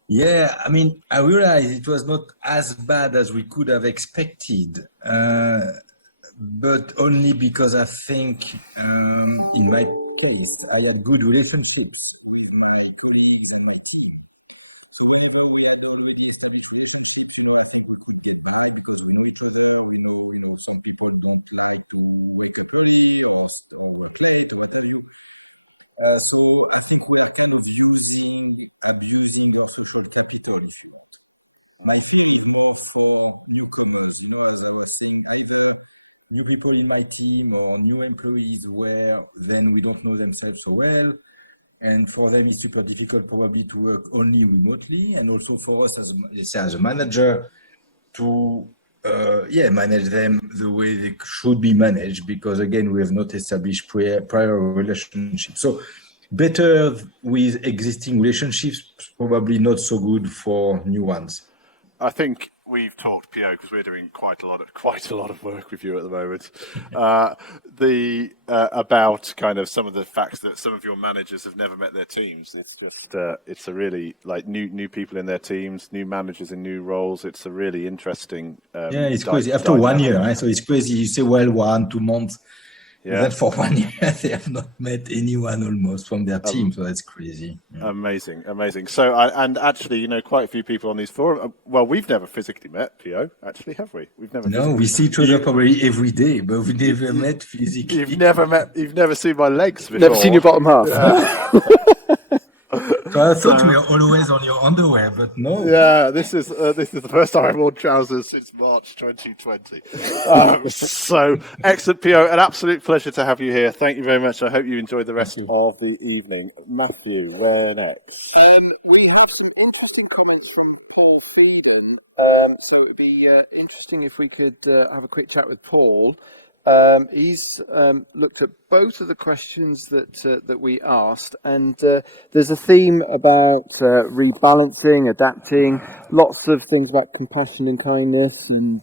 Yeah, I mean, I realized it was not as bad as we could have expected, but only because I think in my case, I had good relationships with my colleagues and my team. So whenever we had already established relationships, I think we could get by because we know each other. We know some people don't like to wake up early or work late or what have you. So I think we are kind of abusing our social capital. My thing is more for newcomers, as I was saying, either new people in my team or new employees where then we don't know themselves so well. And for them, it's super difficult probably to work only remotely. And also for us as a manager to manage them the way they should be managed, because again, we have not established prior relationships. So better with existing relationships, probably not so good for new ones. I think we've talked, Pio, because we're doing quite a lot of work with you at the moment. About kind of some of the facts that some of your managers have never met their teams. It's just it's a really like new people in their teams, new managers in new roles. It's a really interesting. It's crazy. After 1 year, right? So it's crazy. You say, well, 1, 2 months. Yeah. Then for 1 year, they have not met anyone almost from their team. So that's crazy. Yeah. Amazing. So, and actually, quite a few people on these forums. Well, we've never physically met, Pio. Actually, have we? We've never. No, we see each other probably every day, but we never met physically. You've never seen my legs before. Never seen your bottom half. Yeah. So I thought we were always on your underwear, but no. Yeah, this is the first time I've worn trousers since March 2020. So excellent, Pio. An absolute pleasure to have you here. Thank you very much. I hope you enjoyed the rest of the evening. Matthew, where next? We have some interesting comments from Paul Feeden. So it would be interesting if we could have a quick chat with Paul. He's looked at both of the questions that we asked, and there's a theme about rebalancing, adapting, lots of things about compassion and kindness, and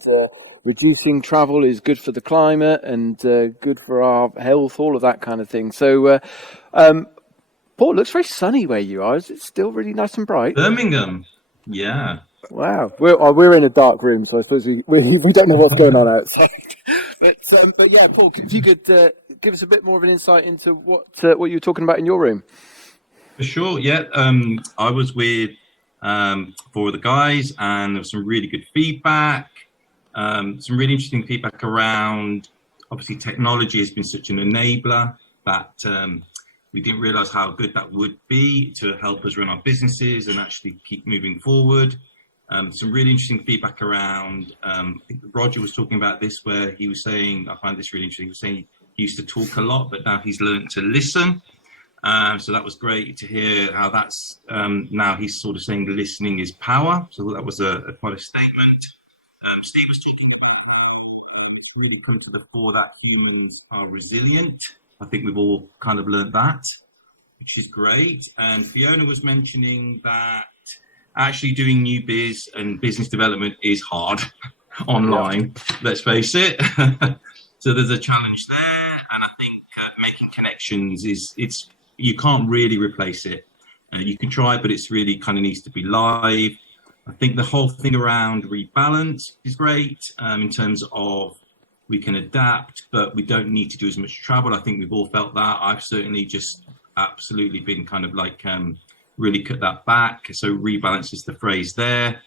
reducing travel is good for the climate and good for our health, all of that kind of thing. So, Paul, it looks very sunny where you are. Is it still really nice and bright? Birmingham, yeah. Wow, we're in a dark room, so I suppose we don't know what's going on outside. But yeah, Paul, if you could give us a bit more of an insight into what you were talking about in your room. For sure, yeah. I was with 4 of the guys, and there was some really good feedback. Some really interesting feedback around. Obviously, technology has been such an enabler that we didn't realise how good that would be to help us run our businesses and actually keep moving forward. Some really interesting feedback around, I think Roger was talking about this, where he was saying, I find this really interesting, he was saying he used to talk a lot, but now he's learned to listen. So that was great to hear how that's, now he's sort of saying listening is power. So that was quite a statement. Steve was really come to the fore that humans are resilient. I think we've all kind of learned that, which is great. And Fiona was mentioning that actually doing new biz and business development is hard online, let's face it. So there's a challenge there, and I think making connections you can't really replace it. You can try, but it's really kind of needs to be live. I think the whole thing around rebalance is great in terms of we can adapt, but we don't need to do as much travel. I think we've all felt that. I've certainly just absolutely been kind of like really cut that back. So rebalance is the phrase there.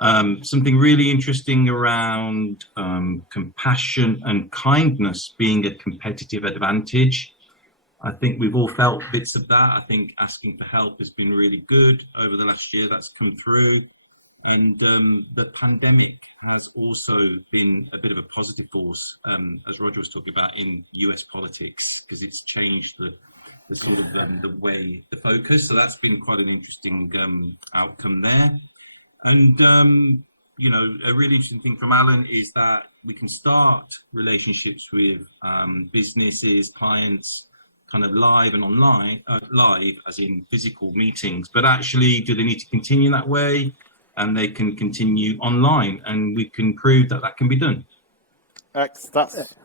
Something really interesting around compassion and kindness being a competitive advantage. I think we've all felt bits of that. I think asking for help has been really good over the last year. That's come through. And the pandemic has also been a bit of a positive force, as Roger was talking about, in US politics, because it's changed the sort of the focus. So that's been quite an interesting outcome there. And you know, a really interesting thing from Alan is that we can start relationships with businesses, clients, kind of live and online, live as in physical meetings, but actually do they need to continue that way? And they can continue online, and we can prove that that can be done. That's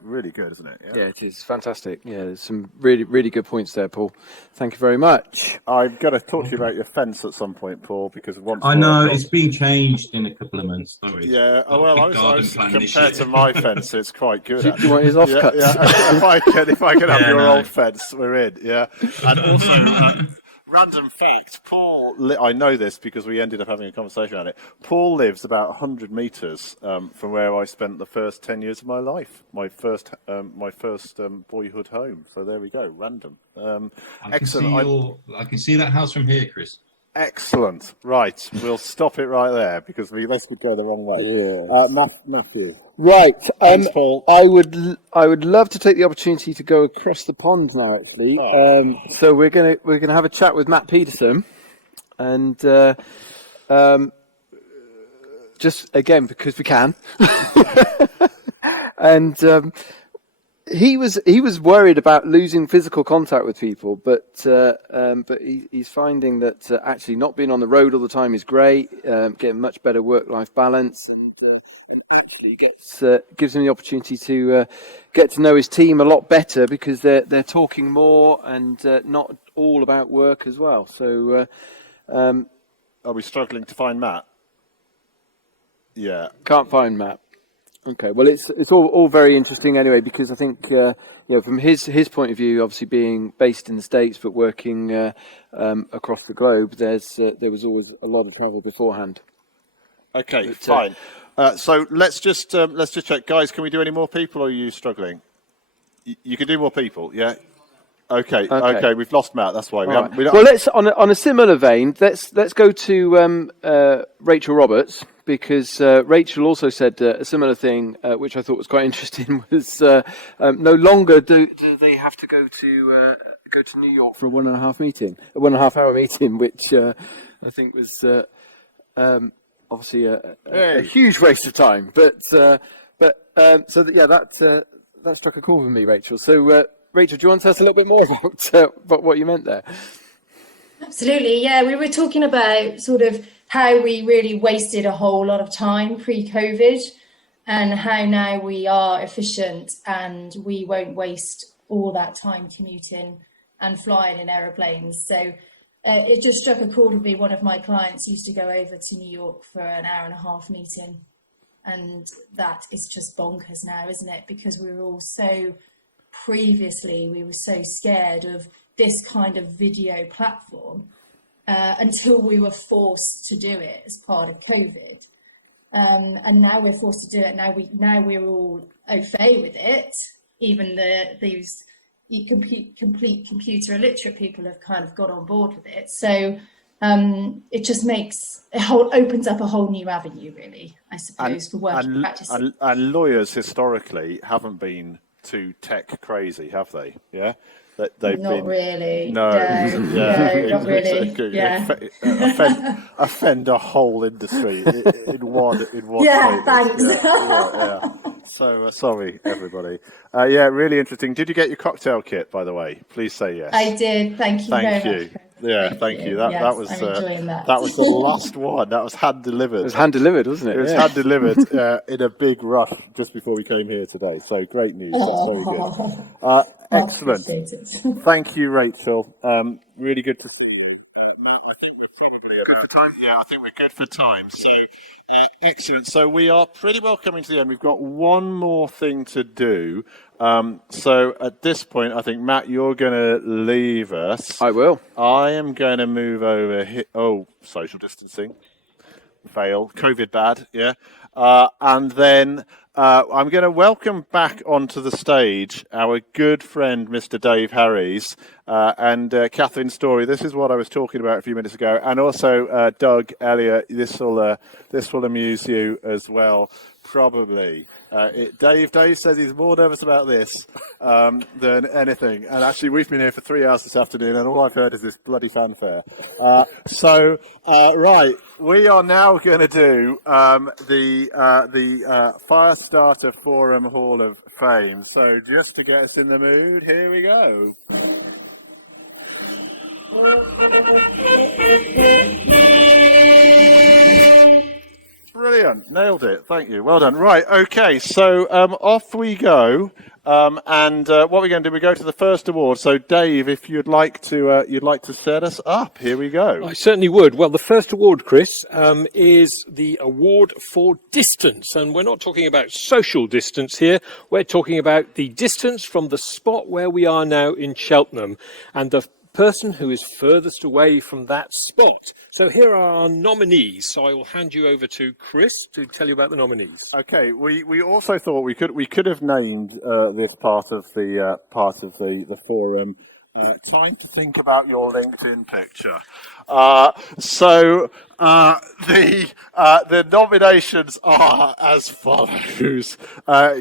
really good, isn't it? Yeah, it is fantastic. Yeah, there's some really, really good points there, Paul. Thank you very much. I've got to talk to you about your fence at some point, Paul, because once I know it's being changed in a couple of months. Sorry. Yeah, well, I was compared to my fence, it's quite good. Do you want his offcuts? Yeah. If I can have your old fence, we're in. Yeah, and also. Random fact, Paul, I know this because we ended up having a conversation about it. Paul lives about 100 metres from where I spent the first 10 years of my life, my first boyhood home. So there we go, random. Excellent. I can see that house from here, Chris. Excellent. Right, we'll stop it right there because this would go the wrong way. Yeah. Matthew. Right. Thanks, Paul. I would love to take the opportunity to go across the pond now. Actually, so we're gonna have a chat with Matt Peterson, and just again because we can, and he was worried about losing physical contact with people, but he's finding that actually not being on the road all the time is great, getting much better work-life balance, and actually gives him the opportunity to get to know his team a lot better because they're talking more and not all about work as well. So, are we struggling to find Matt? Yeah, can't find Matt. Okay, well, it's all very interesting anyway because I think from his point of view, obviously being based in the States but working across the globe, there was always a lot of travel beforehand. Okay, fine. So let's just check, guys. Can we do any more people, or are you struggling? You can do more people, yeah. Okay. We've lost Matt. That's why. Well, let's on a similar vein. Let's go to Rachel Roberts because Rachel also said a similar thing, which I thought was quite interesting. Was no longer do they have to go to New York for a 1.5 hour meeting, which I think was obviously a huge waste of time. But that struck a chord with me, Rachel. So. Rachel, do you want to tell us a little bit more about what you meant there? Absolutely, yeah. We were talking about sort of how we really wasted a whole lot of time pre-COVID and how now we are efficient and we won't waste all that time commuting and flying in aeroplanes. So it just struck a chord with me. One of my clients used to go over to New York for an 1.5-hour meeting. And that is just bonkers now, isn't it? Because we were all previously we were so scared of this kind of video platform until we were forced to do it as part of COVID, and now we're forced to do it. Now we're all au fait with it. Even these complete computer illiterate people have kind of got on board with it. So it just opens up a whole new avenue, really, I suppose, for working practices. And lawyers historically haven't been too tech crazy, have they? Yeah, they've not been really. No, not really. Yeah, offend a whole industry in one. Yeah, thanks. Yeah. So sorry, everybody. Yeah, really interesting. Did you get your cocktail kit, by the way? Please say yes. I did. Thank you very much. Yeah, thank you. That was I'm enjoying that. That was the last one. That was hand delivered. It was hand delivered, wasn't it? It was hand delivered in a big rush just before we came here today. So great news. That's very good. Excellent. Thank you, Rachel. Really good to see you. Matt, I think we're probably good for time. Yeah, I think we're good for time. So excellent. So we are pretty well coming to the end. We've got one more thing to do. So at this point, I think, Matt, you're going to leave us. I will. I am going to move over here. Oh, social distancing. Fail. COVID bad, yeah. And then I'm going to welcome back onto the stage our good friend, Mr. Dave Harries, and Catherine Story. This is what I was talking about a few minutes ago. And also Doug Elliott. This will amuse you as well. Probably. Dave says he's more nervous about this than anything. And actually, we've been here for 3 hours this afternoon, and all I've heard is this bloody fanfare. Right, we are now going to do the Firestarter Forum Hall of Fame. So just to get us in the mood, here we go. Brilliant, nailed it. Thank you. Well done. Right, okay. So off we go. And what we're going to do, we go to the first award. So, Dave, if you'd like to set us up, here we go. I certainly would. Well, the first award, Chris, is the award for distance, and we're not talking about social distance here. We're talking about the distance from the spot where we are now in Cheltenham, and the person who is furthest away from that spot. So here are our nominees. So I will hand you over to Chris to tell you about the nominees. Okay, we also thought we could have named this part of the forum. Time to think about your LinkedIn picture. The nominations are as follows.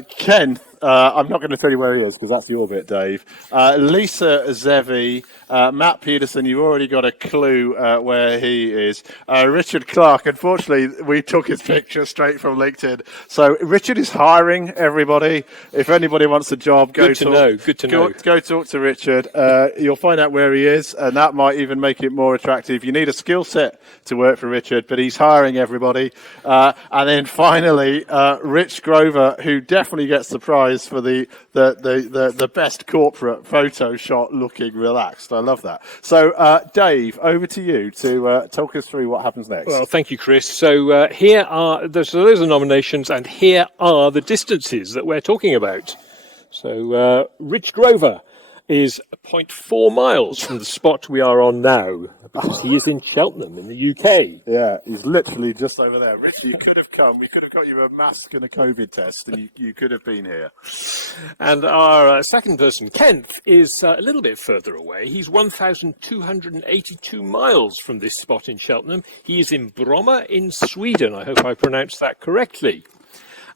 Ken, I'm not going to tell you where he is because that's your bit, Dave. Lisa Zevi, Matt Peterson, you've already got a clue where he is. Richard Clark, unfortunately, we took his picture straight from LinkedIn. So Richard is hiring, everybody. If anybody wants a job, Good to know. Go talk to Richard. You'll find out where he is, and that might even make it more attractive. You need a skill set to work for Richard, but he's hiring everybody. And then finally, Rich Grover, who definitely gets the prize for the best corporate photo shot looking relaxed. I love that. So, Dave, over to you to talk us through what happens next. Well, thank you, Chris. So here are those are nominations, and here are the distances that we're talking about. So, Rich Grover is 0.4 miles from the spot we are on now, because he is in Cheltenham in the UK. Yeah, he's literally just over there. Rich, you could have come. We could have got you a mask and a COVID test, and you could have been here. And our second person, Kent, is a little bit further away. He's 1,282 miles from this spot in Cheltenham. He is in Bromma in Sweden. I hope I pronounced that correctly.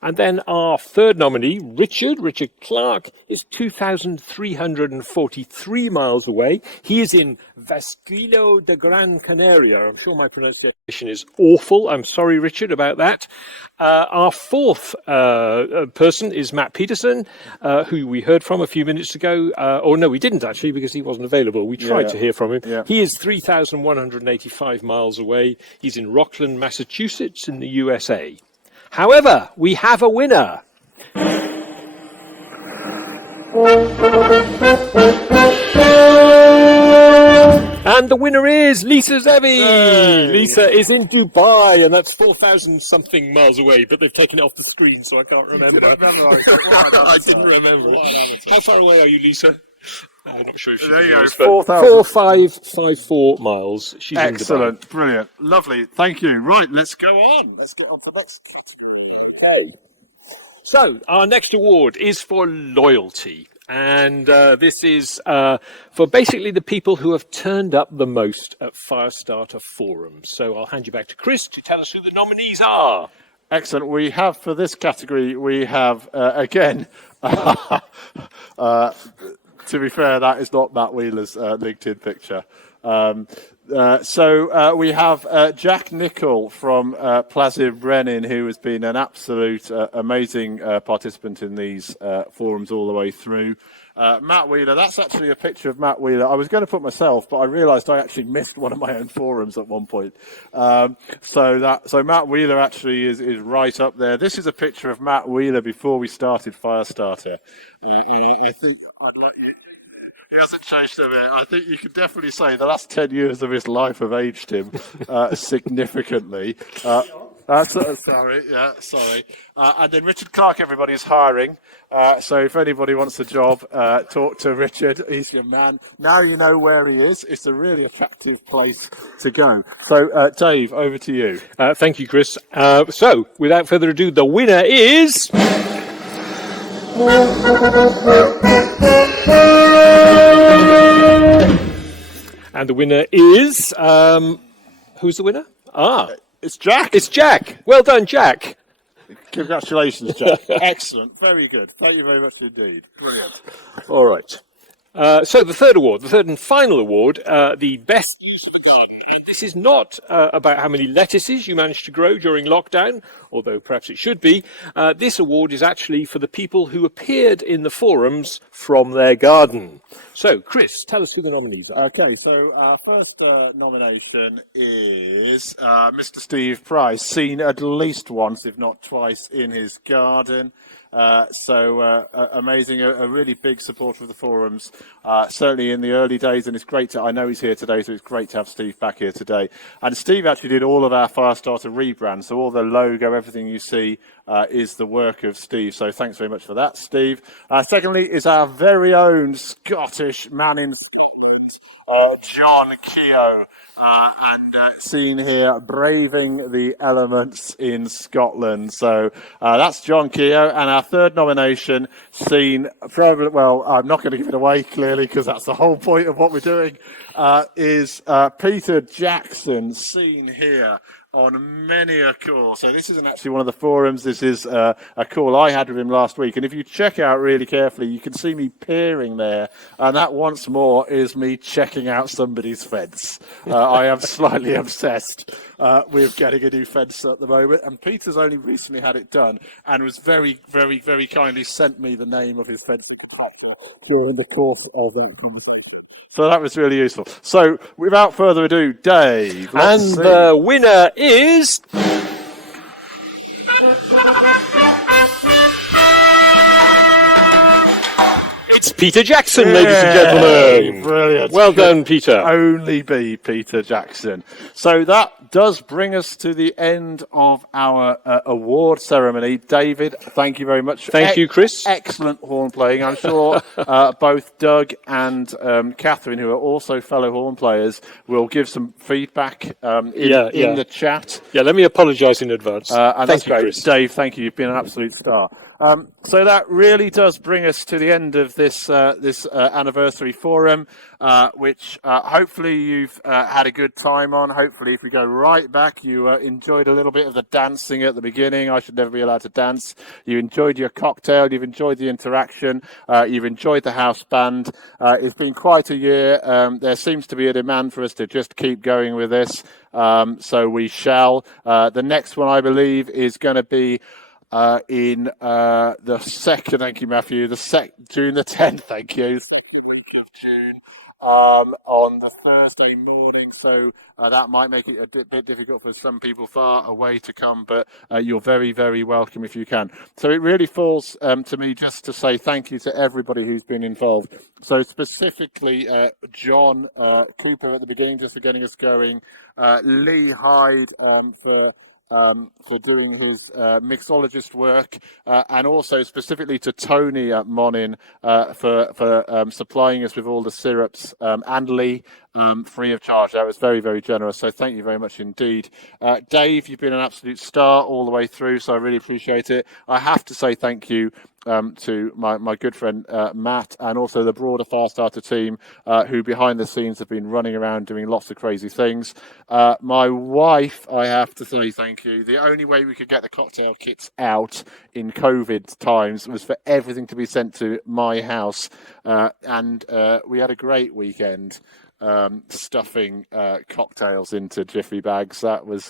And then our third nominee, Richard Clark, is 2,343 miles away. He is in Vasquillo de Gran Canaria. I'm sure my pronunciation is awful. I'm sorry, Richard, about that. Our fourth person is Matt Peterson, who we heard from a few minutes ago. Or no, we didn't actually, because he wasn't available. We tried to hear from him. Yeah. He is 3,185 miles away. He's in Rockland, Massachusetts in the USA. However, we have a winner. And the winner is Lisa Zevi. Hey. Lisa is in Dubai, and that's 4,000 something miles away, but they've taken it off the screen, so I can't remember. I didn't remember. How far away are you, Lisa? I'm not sure if there you go, 4,554 miles. She's excellent, in Dubai. Brilliant, lovely. Thank you. Right, let's go on. Let's get on to the next category. Okay. So our next award is for loyalty, and this is for basically the people who have turned up the most at Firestarter Forum. So I'll hand you back to Chris to tell us who the nominees are. Excellent. We have for this category, we have again. To be fair, that is not Matt Wheeler's LinkedIn picture. So we have Jack Nichol from Plasib Brennan, who has been an absolute amazing participant in these forums all the way through. Matt Wheeler, that's actually a picture of Matt Wheeler. I was going to put myself, but I realised I actually missed one of my own forums at one point. So Matt Wheeler actually is right up there. This is a picture of Matt Wheeler before we started Firestarter. I think he hasn't changed a bit. I think you could definitely say the last 10 years of his life have aged him significantly. Sorry. And then Richard Clark, everybody, is hiring. So if anybody wants a job, talk to Richard. He's your man. Now you know where he is. It's a really attractive place to go. So, Dave, over to you. Thank you, Chris. So, without further ado, the winner is... And the winner is... who's the winner? It's Jack. It's Jack. Well done, Jack. Congratulations, Jack. Excellent. Very good. Thank you very much indeed. Brilliant. All right. So the third award, the third and final award, the best use of the garden. This is not about how many lettuces you managed to grow during lockdown, although perhaps it should be. This award is actually for the people who appeared in the forums from their garden. So, Chris, tell us who the nominees are. Okay, so our first nomination is Mr. Steve Price, seen at least once, if not twice, in his garden. Amazing, a really big supporter of the forums, certainly in the early days, and it's great to, I know he's here today, so it's great to have Steve back here today. And Steve actually did all of our Firestarter rebrand, so all the logo, everything you see is the work of Steve, so thanks very much for that, Steve. Secondly is our very own Scottish man in Scotland, John Keogh. Seen here braving the elements in Scotland. So that's John Keogh. And our third nomination, seen probably, well, I'm not going to give it away clearly because that's the whole point of what we're doing, is Peter Jackson, seen here on many a call. So this isn't actually one of the forums. This is a call I had with him last week. And if you check out really carefully, you can see me peering there. And that once more is me checking out somebody's fence. I am slightly obsessed with getting a new fence at the moment. And Peter's only recently had it done and was very, very, very kindly sent me the name of his fence during the course of that conversation. So that was really useful. So without further ado, Dave. And the winner is... It's Peter Jackson, ladies and gentlemen. Brilliant. Well done, Peter. Only be Peter Jackson. So that does bring us to the end of our award ceremony. David, thank you very much. Thank you, Chris. Excellent horn playing. I'm sure both Doug and Catherine, who are also fellow horn players, will give some feedback in the chat. Yeah, let me apologise in advance. And Thank that's you, great. Chris. Dave, thank you. You've been an absolute star. So that really does bring us to the end of this anniversary forum, which hopefully you've had a good time on. Hopefully, if we go right back, you enjoyed a little bit of the dancing at the beginning. I should never be allowed to dance. You enjoyed your cocktail. You've enjoyed the interaction. You've enjoyed the house band. It's been quite a year. There seems to be a demand for us to just keep going with this. So we shall. The next one, I believe, is going to be in the second, thank you, Matthew, June the 10th, thank you, week of June, on the Thursday morning, so that might make it a bit difficult for some people far away to come, but you're very, very welcome if you can. So it really falls to me just to say thank you to everybody who's been involved. So specifically John Cooper at the beginning, just for getting us going, Lee Hyde for doing his mixologist work, and also specifically to Tony at Monin for supplying us with all the syrups, and Lee free of charge. That was very, very generous. So thank you very much indeed. Dave, you've been an absolute star all the way through, so I really appreciate it. I have to say thank you to my good friend Matt, and also the broader Firestarter team who behind the scenes have been running around doing lots of crazy things. My wife, I have to say thank you. The only way we could get the cocktail kits out in COVID times was for everything to be sent to my house, and we had a great weekend. Stuffing cocktails into jiffy bags. That was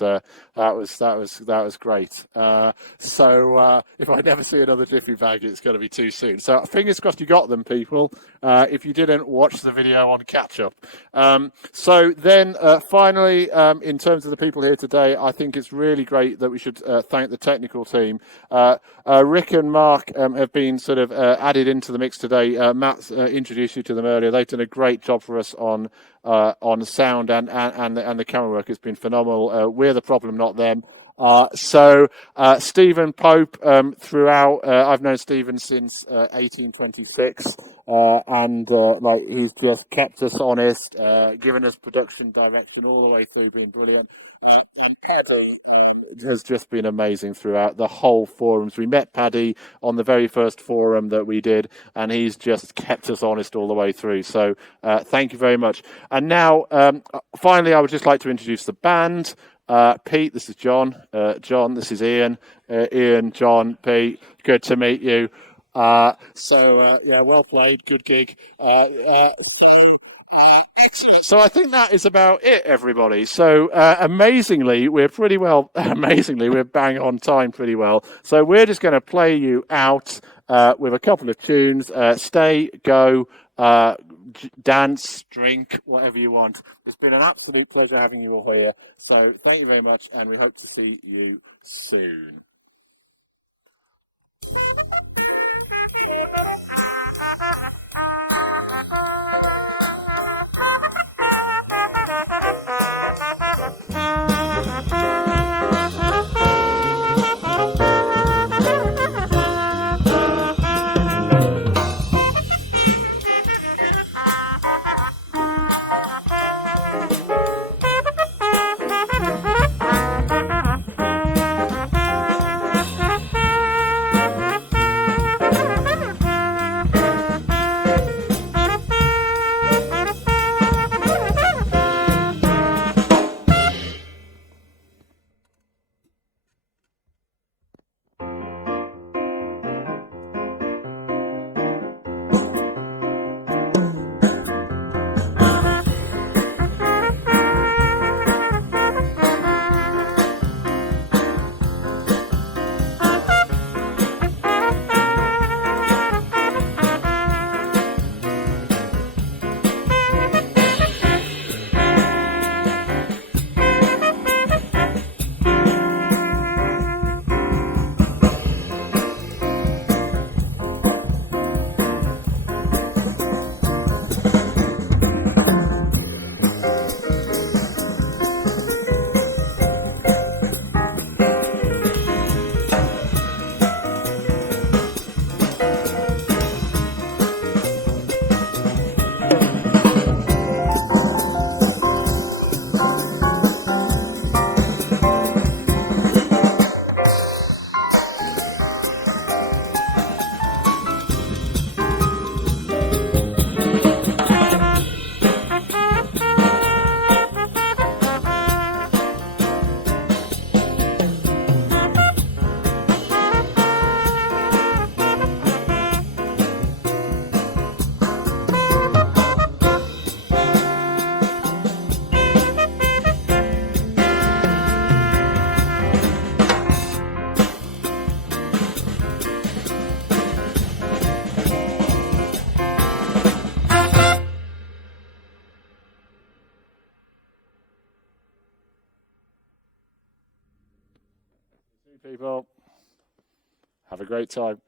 great. So if I never see another jiffy bag, it's going to be too soon. So fingers crossed you got them, people. If you didn't, watch the video on catch up. So then finally, in terms of the people here today, I think it's really great that we should thank the technical team. Rick and Mark have been sort of added into the mix today. Matt introduced you to them earlier. They've done a great job for us on sound and the camera work. It's been phenomenal. We're the problem, not them. So Stephen Pope, throughout, I've known Stephen since 1826, and like he's just kept us honest, given us production direction all the way through, being brilliant. And Paddy has just been amazing throughout the whole forums. We met Paddy on the very first forum that we did, and he's just kept us honest all the way through. So thank you very much. And now, finally, I would just like to introduce the band. Pete, this is John. John, this is Ian. Ian, John, Pete, good to meet you. Yeah, well played. Good gig. So I think that is about it, everybody. So amazingly, we're bang on time pretty well. So we're just going to play you out with a couple of tunes. Stay, go, dance, drink, whatever you want. It's been an absolute pleasure having you all here. So thank you very much, and we hope to see you soon. People, have a great time.